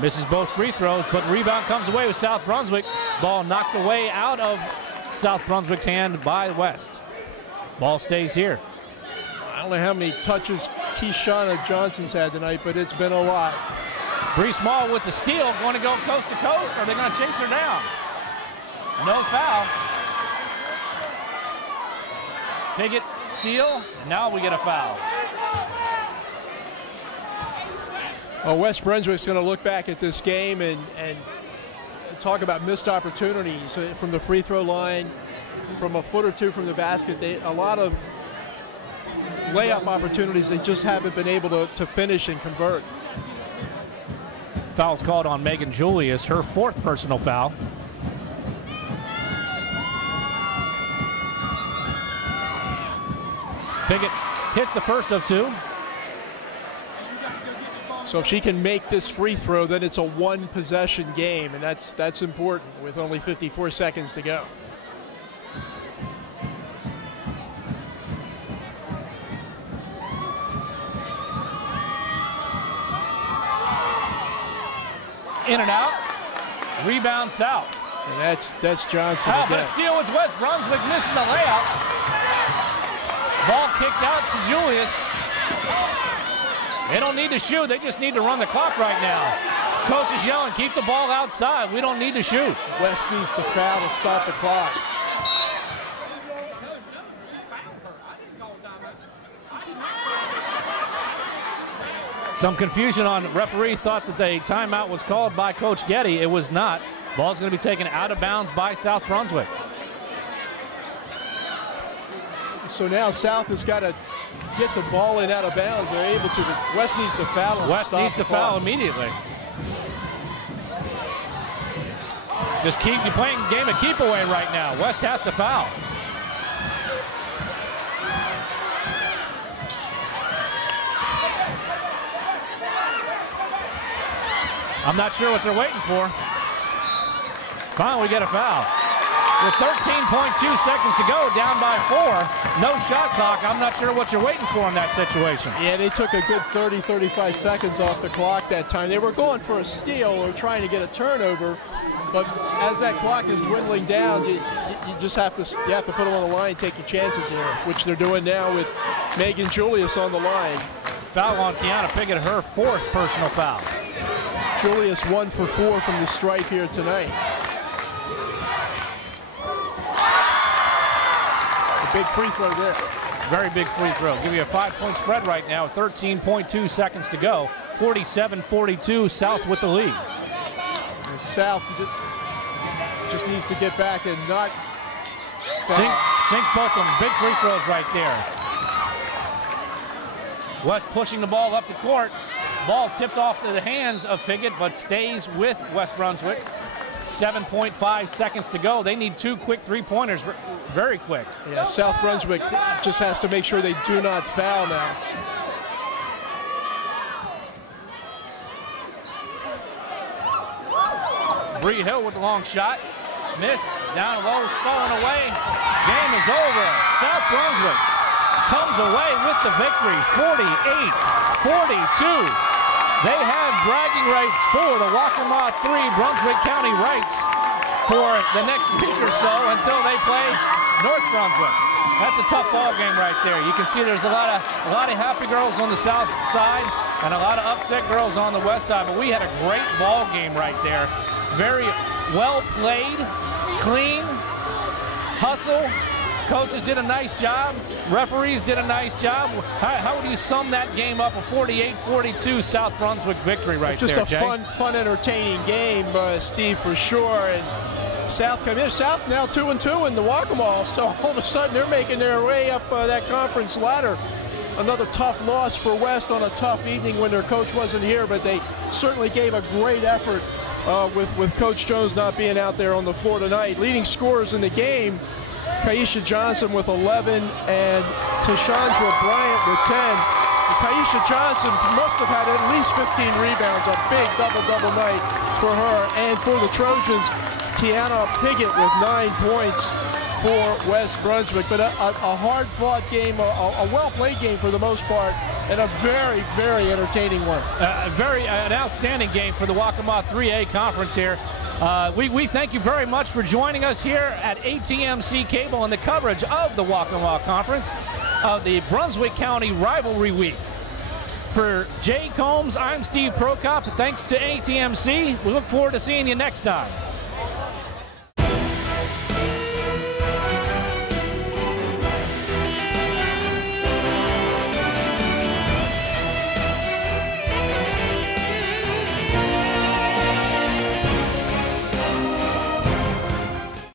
Misses both free throws, but rebound comes away with South Brunswick. Ball knocked away out of South Brunswick's hand by West. Ball stays here. I don't know how many touches Keishana Johnson's had tonight, but it's been a lot. Bree Small with the steal, going to go coast to coast, or are they going to chase her down? No foul. Piggott, steal, and now we get a foul. Well, West Brunswick's going to look back at this game and talk about missed opportunities from the free throw line, from a foot or two from the basket. A lot of layup opportunities they just haven't been able to finish and convert. foul's called on Megan Julius, her 4th personal foul. Piggott hits the first of 2. So if she can make this free throw, then it's a 1-possession game, and that's important with only 54 seconds to go. In and out. Rebound South. And that's Johnson How again. about a steal with West Brunswick, missing the layup. Ball kicked out to Julius. They don't need to shoot, they just need to run the clock right now. Coach is yelling, keep the ball outside. We don't need to shoot. West needs to foul to stop the clock. Some confusion on referee, thought that the timeout was called by Coach Getty. It was not. Ball's going to be taken out of bounds by South Brunswick. So now South has got to get the ball in out of bounds. They're able to. West needs to foul. West needs to foul immediately. Just keep you playing game of keep away right now. West has to foul. I'm not sure what they're waiting for. Finally, we get a foul. With 13.2 seconds to go, down by 4. No shot clock. I'm not sure what you're waiting for in that situation. Yeah, they took a good 30, 35 seconds off the clock that time. They were going for a steal or trying to get a turnover, but as that clock is dwindling down, you just have to put them on the line and take your chances here, which they're doing now with Megan Julius on the line. Foul on Kiana Piggott, her 4th personal foul. Julius 1 for 4 from the stripe here tonight. A big free throw there. Very big free throw. Give you a 5-point spread right now. 13.2 seconds to go. 47-42, South with the lead. And South just needs to get back and not Sinks both of them. Big free throws right there. West pushing the ball up the court. Ball tipped off to the hands of Piggott, but stays with West Brunswick. 7.5 seconds to go. They need 2 quick 3-pointers, very quick. Yeah, South Brunswick just has to make sure they do not foul now. Bree Hill with the long shot. Missed, down low, stolen away. Game is over. South Brunswick comes away with the victory, 48-42. They have bragging rights for the Waccamaw 3 Brunswick County rights for the next week or so until they play North Brunswick. That's a tough ball game right there. You can see there's a lot of happy girls on the south side and a lot of upset girls on the west side, but we had a great ball game right there. Very well played, clean, hustle. Coaches did a nice job. Referees did a nice job. How would you sum that game up? A 48-42 South Brunswick victory right there, Just a Jay? fun, entertaining game, Steve, for sure. And South come in. South now 2-2 in the Waccamaw, so all of a sudden they're making their way up that conference ladder. Another tough loss for West on a tough evening when their coach wasn't here, but they certainly gave a great effort with Coach Jones not being out there on the floor tonight. Leading scorers in the game, Kaisha Johnson with 11 and Tashandra Bryant with 10. And Kaisha Johnson must have had at least 15 rebounds, a big double-double night for her. And for the Trojans, Kiana Piggott with 9 points for West Brunswick. But a hard-fought game, a well-played game for the most part, and a very, very entertaining one. An outstanding game for the Waccamaw 3A conference here. We thank you very much for joining us here at ATMC Cable and the coverage of the Waccamaw Conference of the Brunswick County Rivalry Week. For Jay Combs, I'm Steve Prokop. Thanks to ATMC. We look forward to seeing you next time.